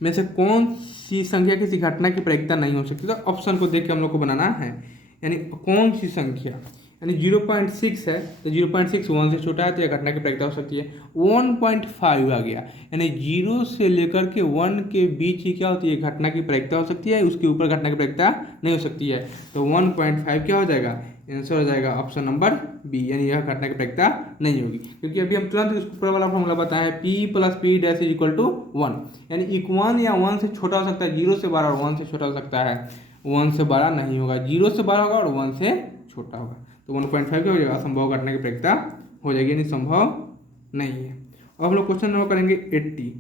में से कौन सी संख्या किसी घटना की प्रायिकता नहीं हो सकती। तो ऑप्शन को देख के हम लोग को बनाना है यानी कौन सी संख्या यानी 0.6 है तो 0.6 1 से छोटा है तो यह घटना की प्रायिकता हो सकती है। 1.5 आ गया यानी 0 से लेकर के 1 के बीच ही क्या होती है घटना की प्रायिकता हो सकती है उसके ऊपर घटना की प्रायिकता नहीं हो सकती है। तो 1.5 क्या हो जाएगा आंसर हो जाएगा ऑप्शन नंबर बी यानी यह घटना की प्रायिकता नहीं होगी क्योंकि अभी हम तुरंत इसको ऊपर वाला फॉर्मूला बताएं P plus p dash is equal to 1 यानी 1 या 1 से छोटा हो सकता है 0 से बड़ा और 1 से छोटा हो सकता है 1 से बड़ा नहीं होगा 0 से बड़ा होगा और 1 से छोटा होगा। तो 1.5 क्या हो जाएगा संभव घटना की प्रायिकता हो जाएगी यानी संभव नहीं है। अब हम लोग क्वेश्चन नंबर करेंगे 80।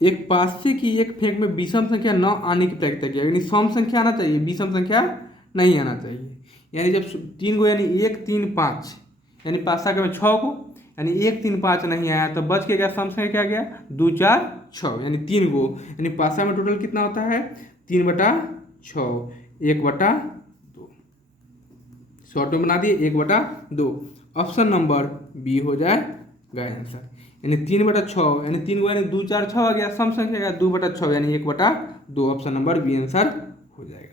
एक पासे की एक फेंक में विषम संख्या न आने की प्रायिकता क्या यानी सम संख्या आना चाहिए विषम संख्या नहीं आना चाहिए यानी जब 3 को यानी 1 3 5 यानी पासा के में 6 को यानी 1 3 5 नहीं आया तो बच के क्या सम संख्या क्या गया 2 4 6 यानी 3 को यानी पासा में टोटल कितना होता है 3/6 1/2 शॉर्ट में बना दिए 1/2 ऑप्शन नंबर बी हो जाएगा आंसर यानी 3/6 यानी 3 को यानी 2 4 6 आ गया सम संख्या गया 2/6 यानी 1/2 ऑप्शन नंबर बी आंसर हो जाएगा।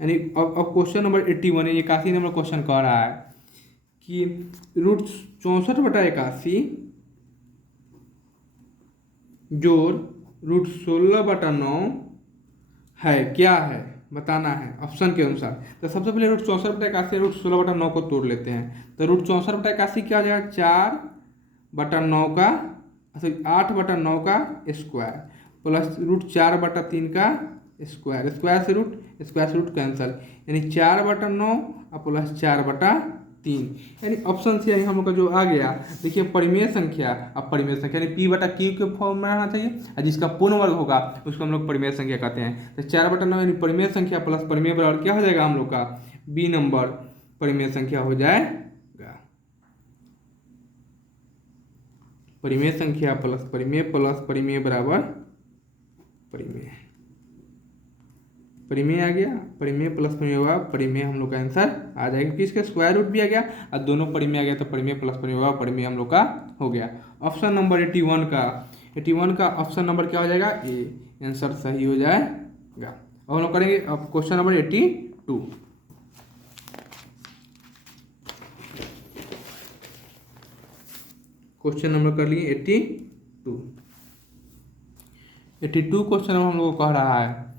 यानी अब क्वेश्चन नंबर 81 है 81 नंबर क्वेश्चन कह रहा है कि √64/81 जोड़ √16/9 है क्या है बताना है ऑप्शन के अनुसार। तो सबसे पहले √64/81 √16/9 को तोड़ लेते हैं तो √64/81 क्या हो जाएगा 4/9 का 8/9 का स्क्वायर प्लस √4/3 का स्क्वायर से रूट कैंसल यानी 4/9 और प्लस 4/3 3, यानी ऑप्शन सी यानी हम लोग का जो आ गया, देखिए परिमेय संख्या, अब परिमेय संख्या यानी पी बटा क्यू के फॉर्म में रहना चाहिए, और जिसका पूर्ण वर्ग होगा उसको हम लोग परिमेय संख्या कहते हैं। तो 4/9 यानी परिमेय संख्या प्लस परिमेय बराबर क्या हो जाएगा हम लोग का, बी नंबर परिमेय संख्या हो जाएगा। परिमेय संख्या प्लस परिमेय बराबर परिमेय, परिमेय आ गया, परिमेय प्लस परिमेय हुआ, परिमेय हम लोग का आंसर आ जाएगा क्योंकि इसका स्क्वायर रूट भी आ गया और दोनों परिमेय आ गया, तो परिमेय प्लस परिमेय हुआ, परिमेय हम लोग का हो गया। ऑप्शन नंबर 81 का ऑप्शन नंबर क्या हो जाएगा, ए, आंसर सही हो जाएगा। अब हम लोग करेंगे अब क्वेश्चन नंबर 82। क्वेश्चन नंबर कर लिए 82 क्वेश्चन हम लोग को कह रहा है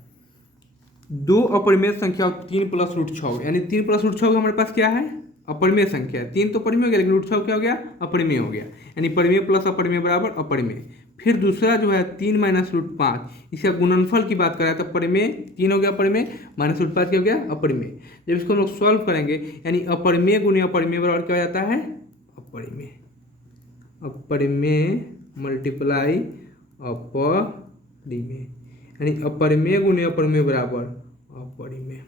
दो अपरिमेय संख्या 3 प्लस रूट 6, यानी 3 प्लस रूट 6 हमारे पास क्या है, अपरिमेय संख्या है। 3 तो परिमेय हो गया, लेकिन रूट 6 क्या हो गया, अपरिमेय हो गया, यानी परिमेय प्लस अपरिमेय बराबर अपरिमेय। फिर दूसरा जो है 3 माइनस रूट 5, इसका गुणनफल की बात करें तो परिमेय 3 हो गया अपरिमेय, माइनस रूट 5 क्या हो गया अपरिमेय। जब इसको हम लोग सॉल्व करेंगे यानी अपरिमेय गुणे अपरिमेय बराबर क्या हो जाता है, अपरिमेय, अपरिमेय मल्टीप्लाई अपरिमेय, यानी अपरिमेय गुणे अपरिमेय बराबर अपरिमेय,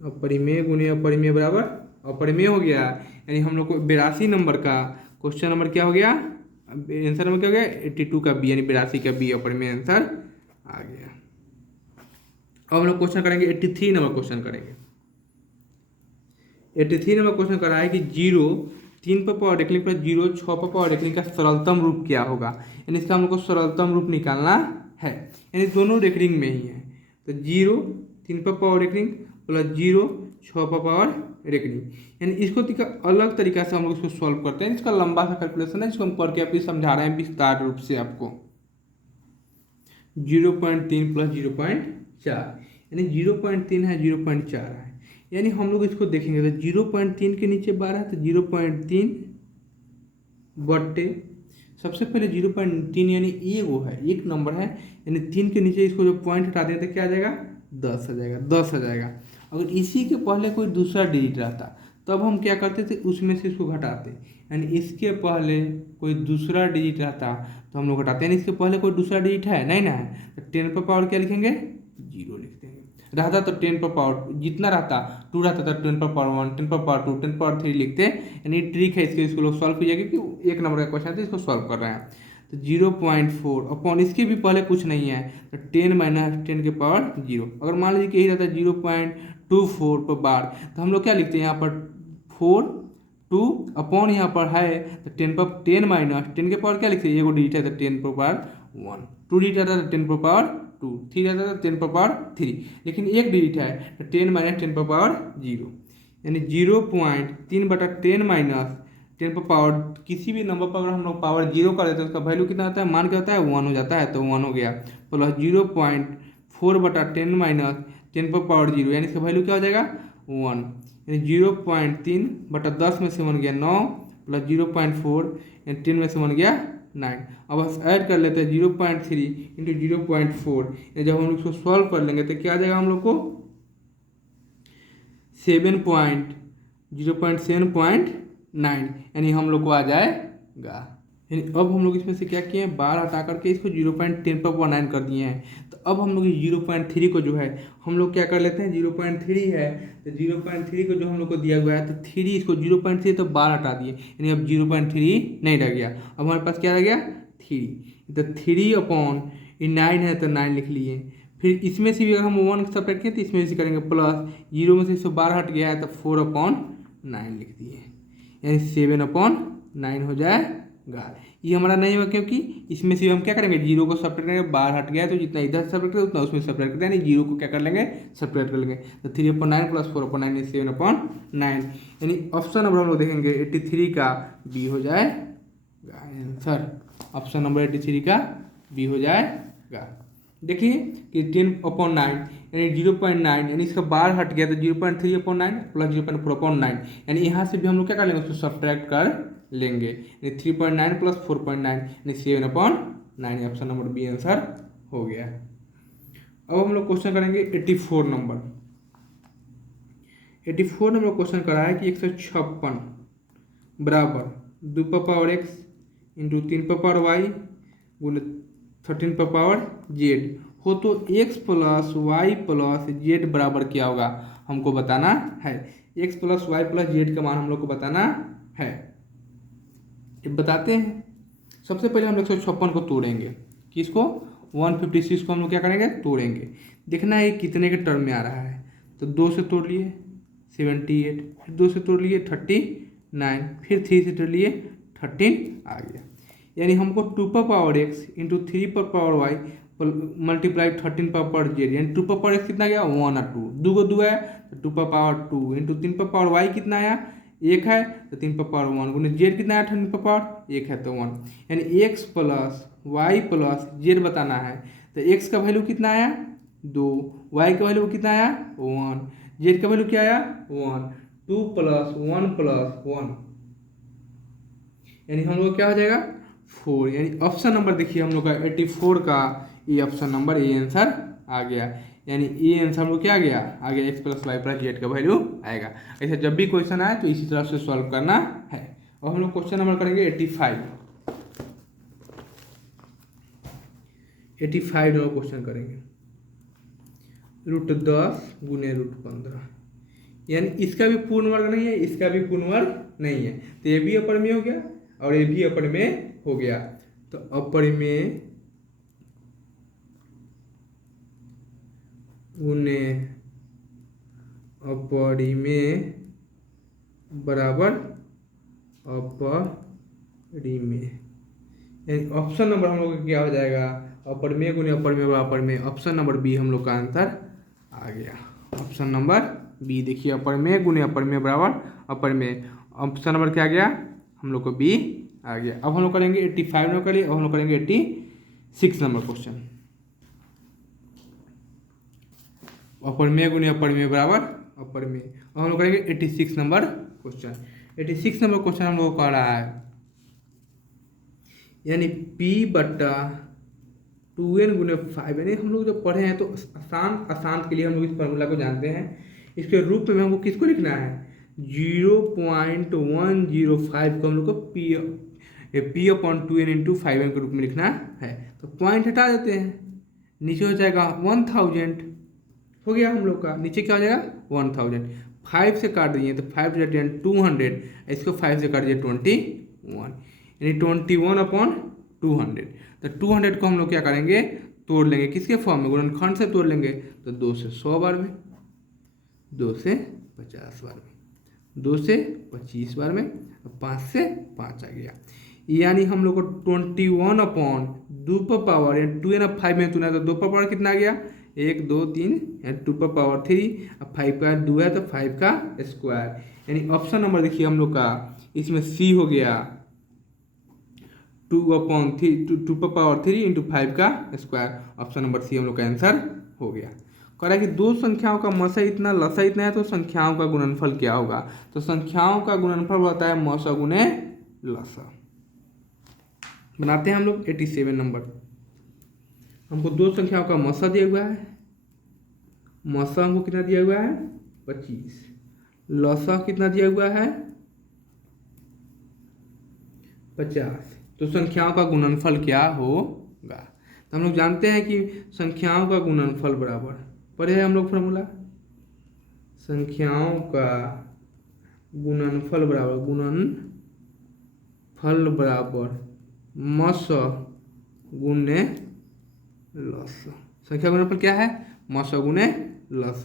अपरिमेय गुणे अपरिमेय बराबर अपरिमेय हो गया। यानी हम लोग को 82 नंबर का क्वेश्चन नंबर क्या हो गया, आंसर नंबर क्या हो गया 82 का बी, यानी 82 का बी अपरिमेय आंसर आ गया। अब हम लोग क्वेश्चन करेंगे 83 नंबर क्वेश्चन करेंगे। 83 नंबर क्वेश्चन कर रहा है कि 0 3 पर पावर रेखलिंग प्लस 0 6 पर पावर रेखलिंग का सरलतम रूप क्या होगा, यानी इसका हम लोग को सरलतम रूप निकालना है, यानी दोनों रेखलिंग में ही है। तो 0 3 पर पावर रेखलिंग प्लस 0 6 पर पावर रेखलिंग, यानी इसको अलग तरीका से हम लोग इसको सॉल्व करते हैं। इसका लंबा सा कैलकुलेशन है जिसको हम करके अभी समझा रहे हैं विस्तार रूप से आपको। 0.3 प्लस 0.4, यानी 0.3 है 0.4 है, यानी हम लोग इसको देखेंगे तो 0.3 के नीचे 12 तो 0.3 बट्टे सबसे पहले 0.3 यानी ये वो है एक नंबर है, यानी 3 के नीचे इसको जो पॉइंट हटा दें तो क्या आ जाएगा 10 आ जाएगा, 10 आ जाएगा। अगर इसी के पहले कोई दूसरा डिजिट रहता तब हम क्या करते थे, उसमें से इसको घटाते, यानी इसके पहले कोई दूसरा डिजिट रहता तो हम लोग घटाते, यानी इसके पहले कोई दूसरा डिजिट है नहीं ना है, तो 10 पर पावर क्या लिखेंगे 0 लिख देंगे। रहता तो 10 पर पावर जितना रहता 2 रहता था 10 पर पावर 1 10 पर पावर 2 10 पर 3 लिखते, यानी ट्रिक है इसके, इसको लोग सॉल्व कीजिएगा क्योंकि एक नंबर का क्वेश्चन है इसको सॉल्व कर रहे हैं। तो 0.4 अपॉन इसके भी पहले कुछ नहीं है तो 10 माइनस 10 के पावर 0। अगर मान लीजिए कि यही रहता 0.24 पर बार तो हम लोग क्या लिखते हैं यहाँ पर 4 2 अपॉन यहाँ पर है तो 10 पर 10 माइनस 10 के पावर क्या लिखते हैं, ये वो डिजिट है तो 10 पर पावर 1, 2 डिजिट आता है तो 10 पर पावर 2, 3 आता है तो 10 पर पावर 3, लेकिन एक डिजिट है तो 10 माइनस 10 पर पावर 0, यानी 0.3 बटा 10 माइनस 10 पर पावर किसी भी नंबर पर अगर हम लोग पावर 0 कर देते हैं उसका वैल्यू कितना होता है, मान क्या होता है 1 हो जाता है, तो 1 हो गया, प्लस 0.4 बटा 10 माइनस 10 पर पावर 0, यानी इसका वैल्यू क्या हो जाएगा 1, यानी 0.3 बटा 10 में से 1 गया 9 प्लस 0.4 यानी 10 में से 1 गया 9। अब बस ऐड कर लेते हैं 0.3 इंटू 0.4, जब हम इसको सॉल्व कर लेंगे तो क्या आ जाएगा हम लोग को 0.7.9, यानी हम लोग को आ जाएगा। यानी अब हम लोग इसमें से क्या किए हैं, बार हटा करके इसको 0.10 पर 9 कर दिए हैं। तो अब हम लोग 0.3 को जो है हम लोग क्या कर लेते हैं, 0.3 है तो 0.3 को जो हम लोग को दिया हुआ है तो 3 इसको 0.3 तो बार हटा दिए, यानी अब 0.3 नहीं रह गया। अब हमारे पास क्या रह गया 3, तो 3 अपॉन 9 है तो 9 लिख लिए। फिर इसमें से भी अगर हम 1 सब्ट्रैक्ट किए तो इसमें से करेंगे प्लस 0 में से 12 हट गया है तो 4/9 लिख दिए, यानी 7/9 हो जाएगा। ये हमारा नहीं हुआ क्योंकि इसमें से हम क्या करेंगे 0 को सब्ट्रैक्ट करेंगे, 12 हट गया तो जितना इधर सब्ट्रैक्ट करें उतना उसमें सब्ट्रैक्ट करें, यानी 0 को क्या कर लेंगे सब्ट्रैक्ट कर लेंगे। तो 3/9 प्लस 4/9 7/9, यानी ऑप्शन नंबर हम लोग देखेंगे 83 का बी हो जाएगा आंसर। ऑप्शन नंबर 83 का बी हो जाएगा। देखिए कि 10/9 यानी 0.9, यानी इसका बार हट गया तो 0.3/9 प्लस 0.4/9, यानी यहाँ से भी हम लोग क्या कर लेंगे उसको सब्ट्रैक्ट कर लेंगे, यानी 3.9 प्लस 4.9 यानी 7/9, ऑप्शन नंबर बी आंसर हो गया। अब हम लोग क्वेश्चन करेंगे 84 नंबर। 84 नंबर क्वेश्चन करा है कि 156 बराबर 2 पर पावर x इंटू 3 पर पावर y गुने 13 पर पावर z हो तो x plus y plus z बराबर क्या होगा हमको बताना है। x plus y plus z का मान हम लोग को बताना है। बताते हैं। सबसे पहले हम लोग 156 को तोड़ेंगे। किसको? 156 को हम लोग क्या करेंगे? तोड़ेंगे। देखना है कितने के टर्म में आ रहा है। तो 2 से तोड़ लिए 78, फिर 2 से तोड़ लिए 39, फिर 3 से तोड़ लिए 13 आ गया। यानी हमको 2 पर पावर x इंटू 3 पर पावर y मल्टीप्लाई 13 पर पावर जेड, यानी 2 पर पावर x कितना गया? 1 और 2, 2 को 2 आया तो 2 पर पावर 2 इंटू 3 पर पावर y कितना आया? 1 है तो 3 पर पावर 1 गुने जेड कितना है? 13 पर पावर 1 है तो 1, यानी x plus y plus z बताना है। तो x का वैल्यू कितना आया? 2, y का वैल्यू कितना आया? 1, जेड का वैल्यू क्या आया? 1, 2 प्लस 1 प्लस 1, यानी हम लोग क्या हो जाएगा? 4, यानी ऑप्शन नंबर देखिए हम लोग का 84 का ये ऑप्शन नंबर ए आंसर आ गया। यानी ए आंसर हम लोग क्या आ गया? आ गया x plus y plus z का वैल्यू आएगा। ऐसे जब भी क्वेश्चन आए तो इसी तरह से सॉल्व करना है। और हम लोग क्वेश्चन नंबर करेंगे 85 नंबर क्वेश्चन करेंगे। √10 गुने √15, यानी इसका भी पूर्ण वर्ग नहीं है, इसका भी पूर्ण वर्ग नहीं है, तो ये भी अपर में हो गया और ये भी अपर में हो गया। तो अपर में गुने अपरी में बराबर अपरी में, यानी ऑप्शन नंबर हम लोग का क्या हो जाएगा? अपर में गुने अपर में बराबर में। ऑप्शन नंबर बी हम लोग का आंसर आ गया। ऑप्शन नंबर बी देखिए, अपर में गुने अपर में बराबर अपर में। ऑप्शन नंबर क्या आ गया? हम लोग को बी आ गया। अब हम लोग करेंगे 85 नंबर करिए। अब हम लोग करेंगे 86 नंबर क्वेश्चन। अपर में गुने अपर में बराबर अपर में। अब हम लोग करेंगे 86 नंबर क्वेश्चन। 86 नंबर क्वेश्चन हम लोग को कह रहा है, यानी P बट्टा 2n गुने 5, यानी हम लोग जब पढ़े हैं तो आसान के लिए हम लोग इस फॉर्मूला को जानते हैं। इसके रूप में हमको किसको लिखना है? 0.105 को हम लोग को P upon 2n into 5n के रूप में लिखना है। तो पॉइंट हटा देते हैं, नीचे हो जाएगा 1000, हो गया हम लोग का। नीचे क्या हो जाएगा? 1000। 5 से काट दिए तो 5 200, इसको 5 से काट दिए 21, यानी 21 अपॉन 200। तो 200 को हम लोग क्या करेंगे? तोड़ लेंगे। किसके फॉर्म में? गुणनखंड से तोड़ लेंगे। तो 2 से 100 बार में, 2 से 50 बार में, 2 से 25 बार में, 5 से 5 आ गया। यानी हम लोग को 21 अपॉन 2 पर पावर, यानी 2n अब 5 में तुना तो 2 पर पावर कितना आ गया? 1 2 3, यानी 2 पर पावर 3, अब 5 का 2 है तो 5 का स्क्वायर। यानी ऑप्शन नंबर देखिए हम लोग का इसमें सी हो गया 2 पर पावर 3 इंटू 5 का स्क्वायर। ऑप्शन नंबर सी हम लोग का आंसर हो गया। कह रहा है कि दो संख्याओं का मसा इतना लसा इतना है तो संख्याओं का गुणनफल क्या होगा? तो संख्याओं का गुणनफल होता है मसा गुने लसा। बनाते हैं हम लोग 87 नंबर। हमको दो संख्याओं का मसा दिया हुआ है। मसा हमको कितना दिया हुआ है? 25। लसा कितना दिया हुआ है? 50। तो संख्याओं का गुणनफल क्या होगा? तो हम लोग जानते हैं कि संख्याओं का गुणनफल बराबर, पढ़े हैं हम लोग फॉर्मूला, संख्याओं का गुणनफल बराबर मस गुने लस। संख्या गुणनफल क्या है? मस गुने लस।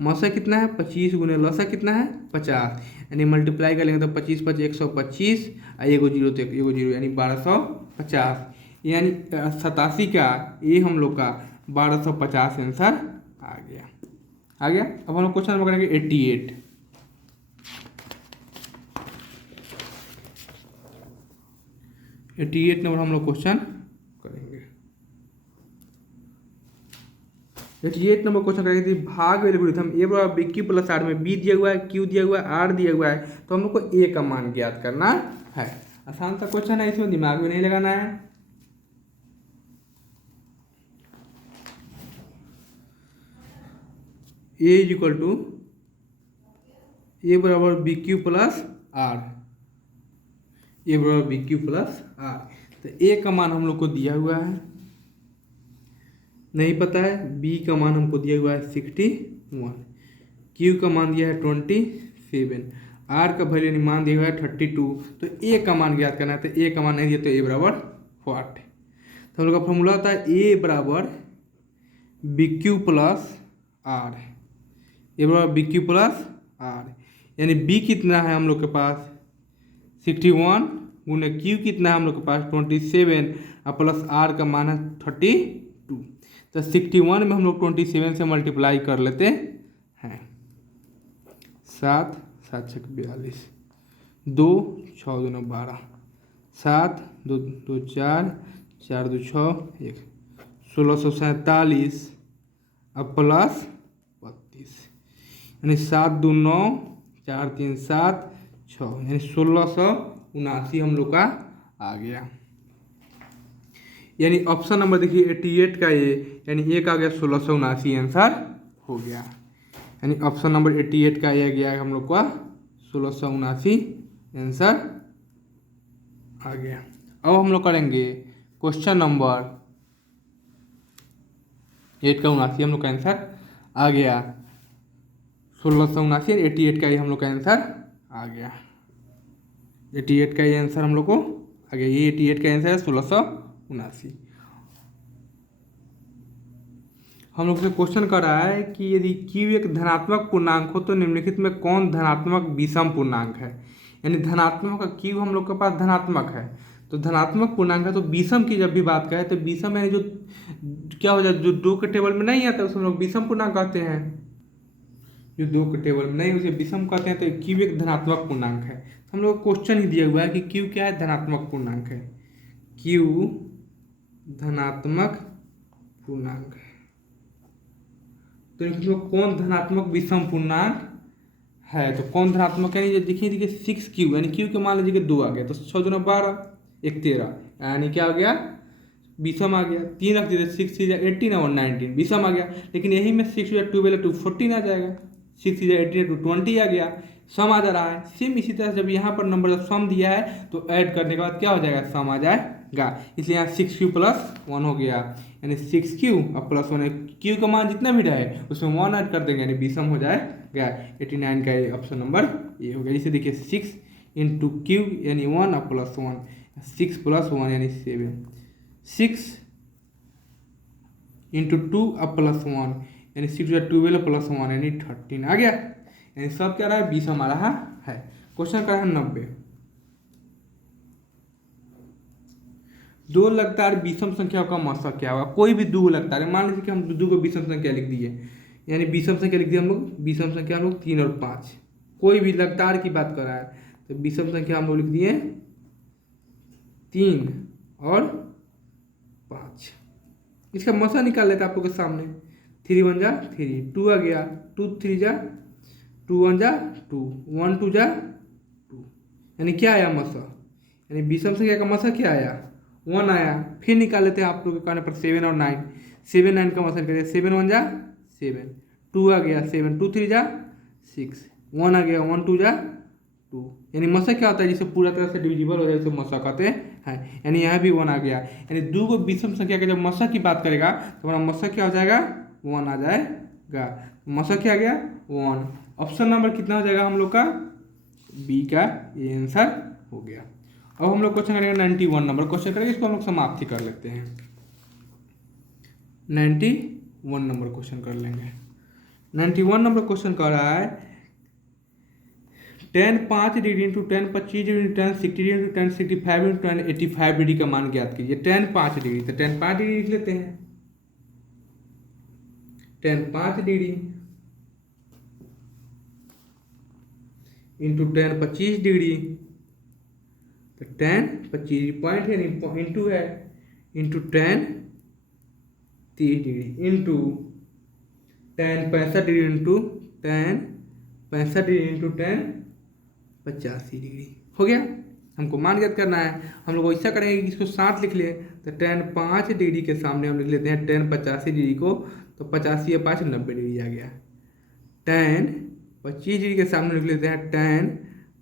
मस कितना है? 25 गुने लस कितना है? 50, यानी मल्टीप्लाई कर लेंगे तो 25 5 125, एगो जीरो तो एगो जीरो, यानी 1250, यानी 87 का ये हम लोग का 1250 आंसर आ गया। अब हम लोग क्वेश्चन नंबर करेंगे 88 नंबर हम लोग क्वेश्चन करेंगे। 88 नंबर क्वेश्चन करेंगे कि भाग एल्गोरिथम ए बराबर बी क्यू प्लस आर में बी दिया हुआ है, क्यू दिया हुआ है, आर दिया हुआ है, तो हम लोग को ए का मान ज्ञात करना है। आसान सा क्वेश्चन है, इसमें दिमाग में नहीं लगाना है। ए इज इक्वल टू ए बराबर बी क्यू प्लस आर, ए बराबर बी क्यू प्लस आर। तो ए का मान हम लोग को दिया हुआ है, नहीं पता है। बी का मान हमको दिया हुआ है 61, क्यू का मान दिया है 27, आर का वैल्यू यानी मान दिया हुआ है 32। तो ए का मान ज्ञात करना है, तो ए का मान नहीं दिया तो ए बराबर 40। तो हम लोग का फॉर्मूला होता है ए बराबर बी क्यू प्लस आर, ए बराबर बी क्यू प्लस आर, यानी बी कितना है हम लोग के पास 61 गुने क्यू कितना है हम लोग के पास 27 और प्लस आर का मान है 32। तो 61 में हम लोग 27 से मल्टीप्लाई कर लेते हैं। 7 7 6 42, 2 6 2 9 12, 7 2 2 4 4 2 6 1, 1647 अब प्लस 32, यानी 7 2 9 4 3 7 6, यानी 1679 हम लोग का आ गया। यानी ऑप्शन नंबर देखिए 88 का ये, यानी एक आ गया 1679 आंसर हो गया। यानी ऑप्शन नंबर 88 का ये गया हम लोग का 1679 आंसर आ गया। अब हम लोग करेंगे क्वेश्चन नंबर 8 का 79 हम लोग का आंसर आ गया। 1679 और 88 का ये हम लोग का आंसर आ गया। 88 का ये आंसर हम लोग को आ गया। ये 88 का आंसर है 1679। हम लोग से क्वेश्चन कर रहा है कि यदि क्यू एक धनात्मक पूर्णांक हो तो निम्नलिखित में कौन धनात्मक विषम पूर्णांक है। यानी धनात्मक का क्यू हम लोग के पास धनात्मक है, तो धनात्मक पूर्णांक है। तो विषम की जब भी बात करें तो विषम यानी जो क्या हो जाए, जो 2 के टेबल में नहीं आता उसे हम लोग विषम पूर्णांक कहते हैं। जो 2 के टेबल में नहीं उसे विषम कहते हैं। तो क्यू एक धनात्मक पूर्णांक है। तो हम लोग को क्वेश्चन ही दिया हुआ है कि क्यू क्या है, धनात्मक पूर्णांक है। क्यू धनात्मक पूर्णांक है। तो इनमें कौन धनात्मक विषम पूर्णांक है, तो कौन धनात्मक यानी देखिए 6 क्यू, यानी क्यू के मान लीजिए कि 2 आ गया तो 6 2 12 1 13, यानी क्या आ गया विषम आ गया। 3 रख दिए 6 3 18 और 19 विषम आ गया। लेकिन यही में 6 12 2 14 आ जाएगा, 6 18 2 20 आ गया, सम आ जा रहा है। सेम इसी तरह जब यहाँ पर नंबर जब सम दिया है तो ऐड करने के बाद क्या हो जाएगा, सम आ जाएगा। इसलिए यहाँ 6 क्यू प्लस 1 हो गया, यानी 6 क्यू और प्लस 1। क्यू का मान जितना भी रहे उसमें 1 ऐड कर देंगे, यानी विषम हो जाएगा। 89 का ये ऑप्शन नंबर ये हो गया। इसे देखिए 6 इंटू क्यू यानी 1 और प्लस 1, 6 प्लस 1 यानी 7, 6 इंटू 2 और प्लस 1 यानी 6 12 प्लस 1 यानी 13 आ गया। यानी सब क्या रहा है, विषम आ रहा है। क्वेश्चन का है 90। 2 लगातार विषम संख्याओं का मसा क्या होगा। कोई भी 2 लगातार है, मान लीजिए कि हम 2 को विषम संख्या लिख दिए, यानी विषम संख्या लिख दिए हम लोग, विषम संख्या हम लोग 3 और 5। कोई भी लगातार की बात कर रहा है तो विषम संख्या हम लोग लिख दिए 3 और 5। इसका मसा निकाल लेते हैं आप लोग के सामने। 3 1 जा 3, 2 आ गया, 2 3 जा 2 1 जा 2, 1 2 जा 2, यानी क्या आया मसा, यानी विषम संख्या का मसा क्या आया 1 आया। फिर निकाल लेते हैं आप लोग के कहने पर 7 और 9, 7 9 का मसा निकालिए, 7 1 जा 7, 2 आ गया 7, 2 3 जा 6, 1 आ गया 1 2 जा 2, यानी मसा क्या होता है जिसे पूरा तरह से डिविजिबल हो जाए उसे मसा कहते हैं। यानी यहाँ भी 1 आ गया, यानी 2 को विषम संख्या के जब मसा की बात करेगा तो हमारा मसा क्या हो जाएगा 1 आ जाएगा। मसा क्या आ गया 1। ऑप्शन नंबर कितना हो जाएगा हम लोग का, बी का ये आंसर हो गया। अब हम लोग क्वेश्चन करेंगे 91 नंबर क्वेश्चन करेंगे, इसको हम लोग समाप्ति कर लेते हैं। 91 नंबर क्वेश्चन कर लेंगे। 91 नंबर क्वेश्चन कर रहा है 10 5 degree into 10 25 degree into 10 60 degree into 10 65 into 10 85 degree का मान ज्ञात कीजिए। 10 5 डिग्री, तो 10 5 डिग्री लिख लेते हैं। 10 5 डिग्री इंटू 10 25 डिग्री, तो 10 25 पॉइंट है इंटू है into 10 30 degree into 10 65 degree into 10 65 degree into 10 85 degree हो गया। हमको मान ज्ञात करना है। हम लोग ऐसा करेंगे कि इसको 7 लिख ले, तो 10 5 डिग्री के सामने हम लिख लेते हैं 10 85 डिग्री को, तो 85 या 5 90 डिग्री आ गया। 10 25 डिग्री के सामने लिख लेते हैं tan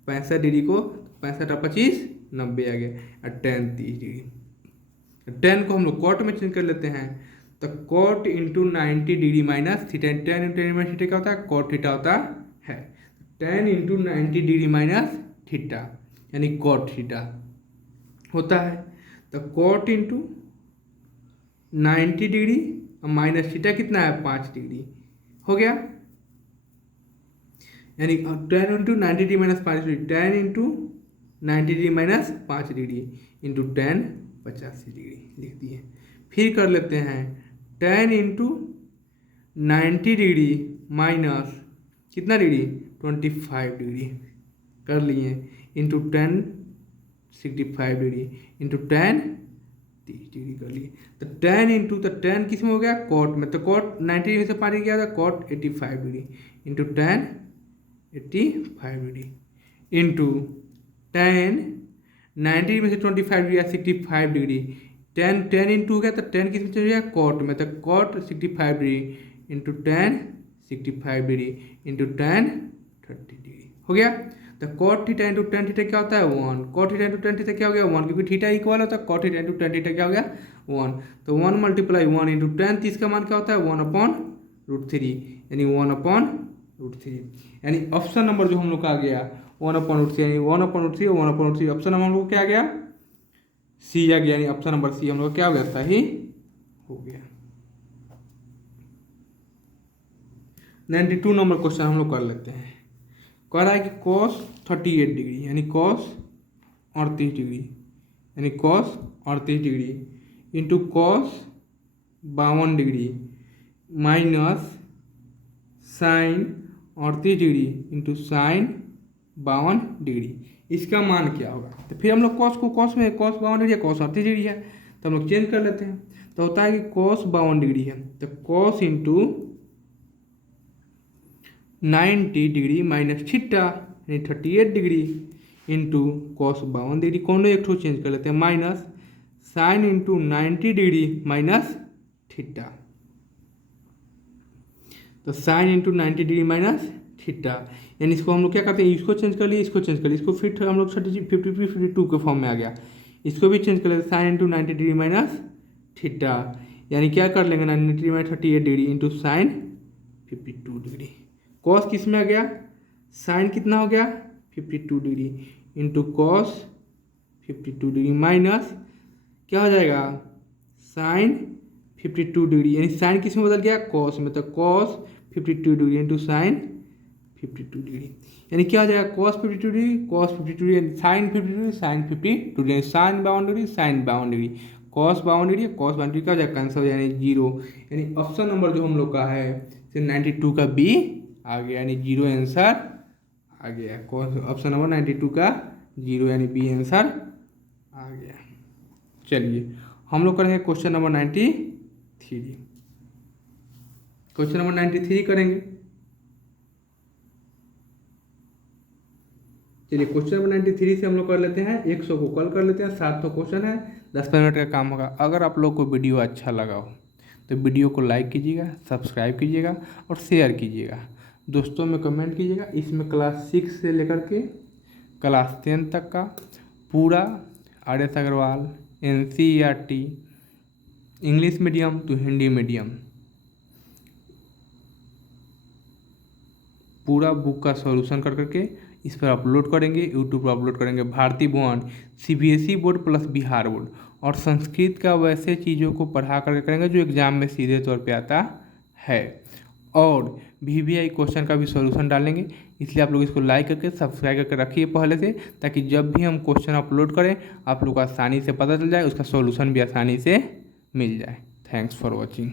65 डिग्री को, 65 और 25 90 आ गया, और tan 30 डिग्री। tan को हम लोग कॉट में चेंज कर लेते हैं, तो cot into 90 degree minus theta, tan into minus theta क्या होता है, कॉट थीटा होता है। tan into 90 degree minus theta यानी कॉट थीटा होता है। तो कॉट इंटू 90 डिग्री और माइनस थीटा कितना है, 5 डिग्री हो गया, यानी tan into 90 degree minus 5 degree, tan into 90 degree minus 5 degree into tan 85 degree लिख दिए। फिर कर लेते हैं tan इंटू 90 डिग्री माइनस कितना डिग्री, 25 डिग्री कर लिए, into tan 65 degree into tan 30 degree कर लिए। तो tan इंटू, तो tan किस में हो गया, कॉट में, तो कॉट 90 डिग्री से 5 डिग्री गया था, cot 85 degree into tan 85 degree into tan 90 में से 25 डिग्री या 65 डिग्री, tan इंटू हो गया, तो tan किस में चल गया, कॉट में, तो cot 65 degree into tan 65 degree into tan 30 degree हो गया। तो cot theta into tan theta क्या होता है, 1, cot theta into tan theta क्या हो गया, 1, क्योंकि थीटा इक्वल होता है, cot theta into tan theta क्या हो गया, 1, तो 1 मल्टीप्लाई 1 इंटू tan 30 का मान क्या होता है, 1/√3 यानी 1/√3, यानी ऑप्शन नंबर जो हम लोग का आ गया 1/√3, यानी 1/√3 और 1/√3, ऑप्शन नंबर हम लोग क्या आ गया, सी आ गया, यानी ऑप्शन नंबर सी हम लोग क्या हो गया, सही हो गया। 92 नंबर क्वेश्चन हम लोग कर लेते हैं। कह रहा है कि cos 38 डिग्री यानी cos 38 डिग्री यानी cos 38 degree into cos 52 degree minus sine 38 degree into sine 52 degree, इसका मान क्या होगा। तो फिर हम लोग cos को cos में, cos 52 डिग्री है, cos 38 डिग्री है, तो हम लोग चेंज कर लेते हैं। तो होता है कि cos 52 डिग्री है, तो cos into 90 degree minus theta यानी 38 डिग्री इंटू cos 52 डिग्री, कौन एक ठो चेंज कर लेते हैं, minus sine into 90 degree minus theta, तो sine into 90 degree minus theta, यानी इसको हम लोग क्या करते हैं, इसको चेंज कर लिए, इसको चेंज कर लिए, इसको फिर हम लोग 52 के फॉर्म में आ गया, इसको भी चेंज कर लेते, sign into 90 degree minus theta, यानी क्या कर लेंगे, 90 degree minus 38 degree into sine 52 degree, cos किस में आ गया, साइन कितना हो गया 52 degree into cos 52 degree minus क्या हो जाएगा, साइन 52 डिग्री, यानी साइन किस में बदल गया, कॉस में, तो cos 52 degree into sine 52 degree, यानी क्या हो जाएगा, cos 52 degree cos 52 degree sine 52 degree sine 52 degree, sine 52 degree sine 52 degree, cos 52 degree cos 52 degree, क्या हो जाएगा, कैंसिल हो जाएगा, यानी 0, यानी ऑप्शन नंबर जो हम लोग का है 92 का बी आ गया, यानी 0 आंसर आ गया, ऑप्शन नंबर 92 का 0 यानी बी आंसर आ गया। चलिए हम लोग करेंगे क्वेश्चन नंबर 93, क्वेश्चन नंबर 93 करेंगे। चलिए क्वेश्चन नंबर 93 से हम लोग कर लेते हैं, 100 को कल कर लेते हैं, 7 तो क्वेश्चन है, 10 मिनट का काम होगा। अगर आप लोग को वीडियो अच्छा लगा हो तो वीडियो को लाइक कीजिएगा, सब्सक्राइब कीजिएगा और शेयर कीजिएगा, दोस्तों में कमेंट कीजिएगा। इसमें क्लास 6 से लेकर के क्लास 10 तक का पूरा RS Agarwal NCERT English medium तो हिंदी मीडियम पूरा बुक का सॉल्यूशन कर करके इस पर अपलोड करेंगे, यूट्यूब पर अपलोड करेंगे। भारतीय भुवन CBSE board plus Bihar board और संस्कृत का वैसे चीज़ों को पढ़ा करके करेंगे जो एग्ज़ाम में सीधे तौर पे आता है, और VVI क्वेश्चन का भी सॉल्यूशन डालेंगे। इसलिए आप लोग इसको लाइक करके सब्सक्राइब करके रखिए पहले से, ताकि जब भी हम क्वेश्चन अपलोड करें आप लोग को आसानी से पता चल जाए, उसका सॉल्यूशन भी आसानी से मिल जाए। Thanks for watching.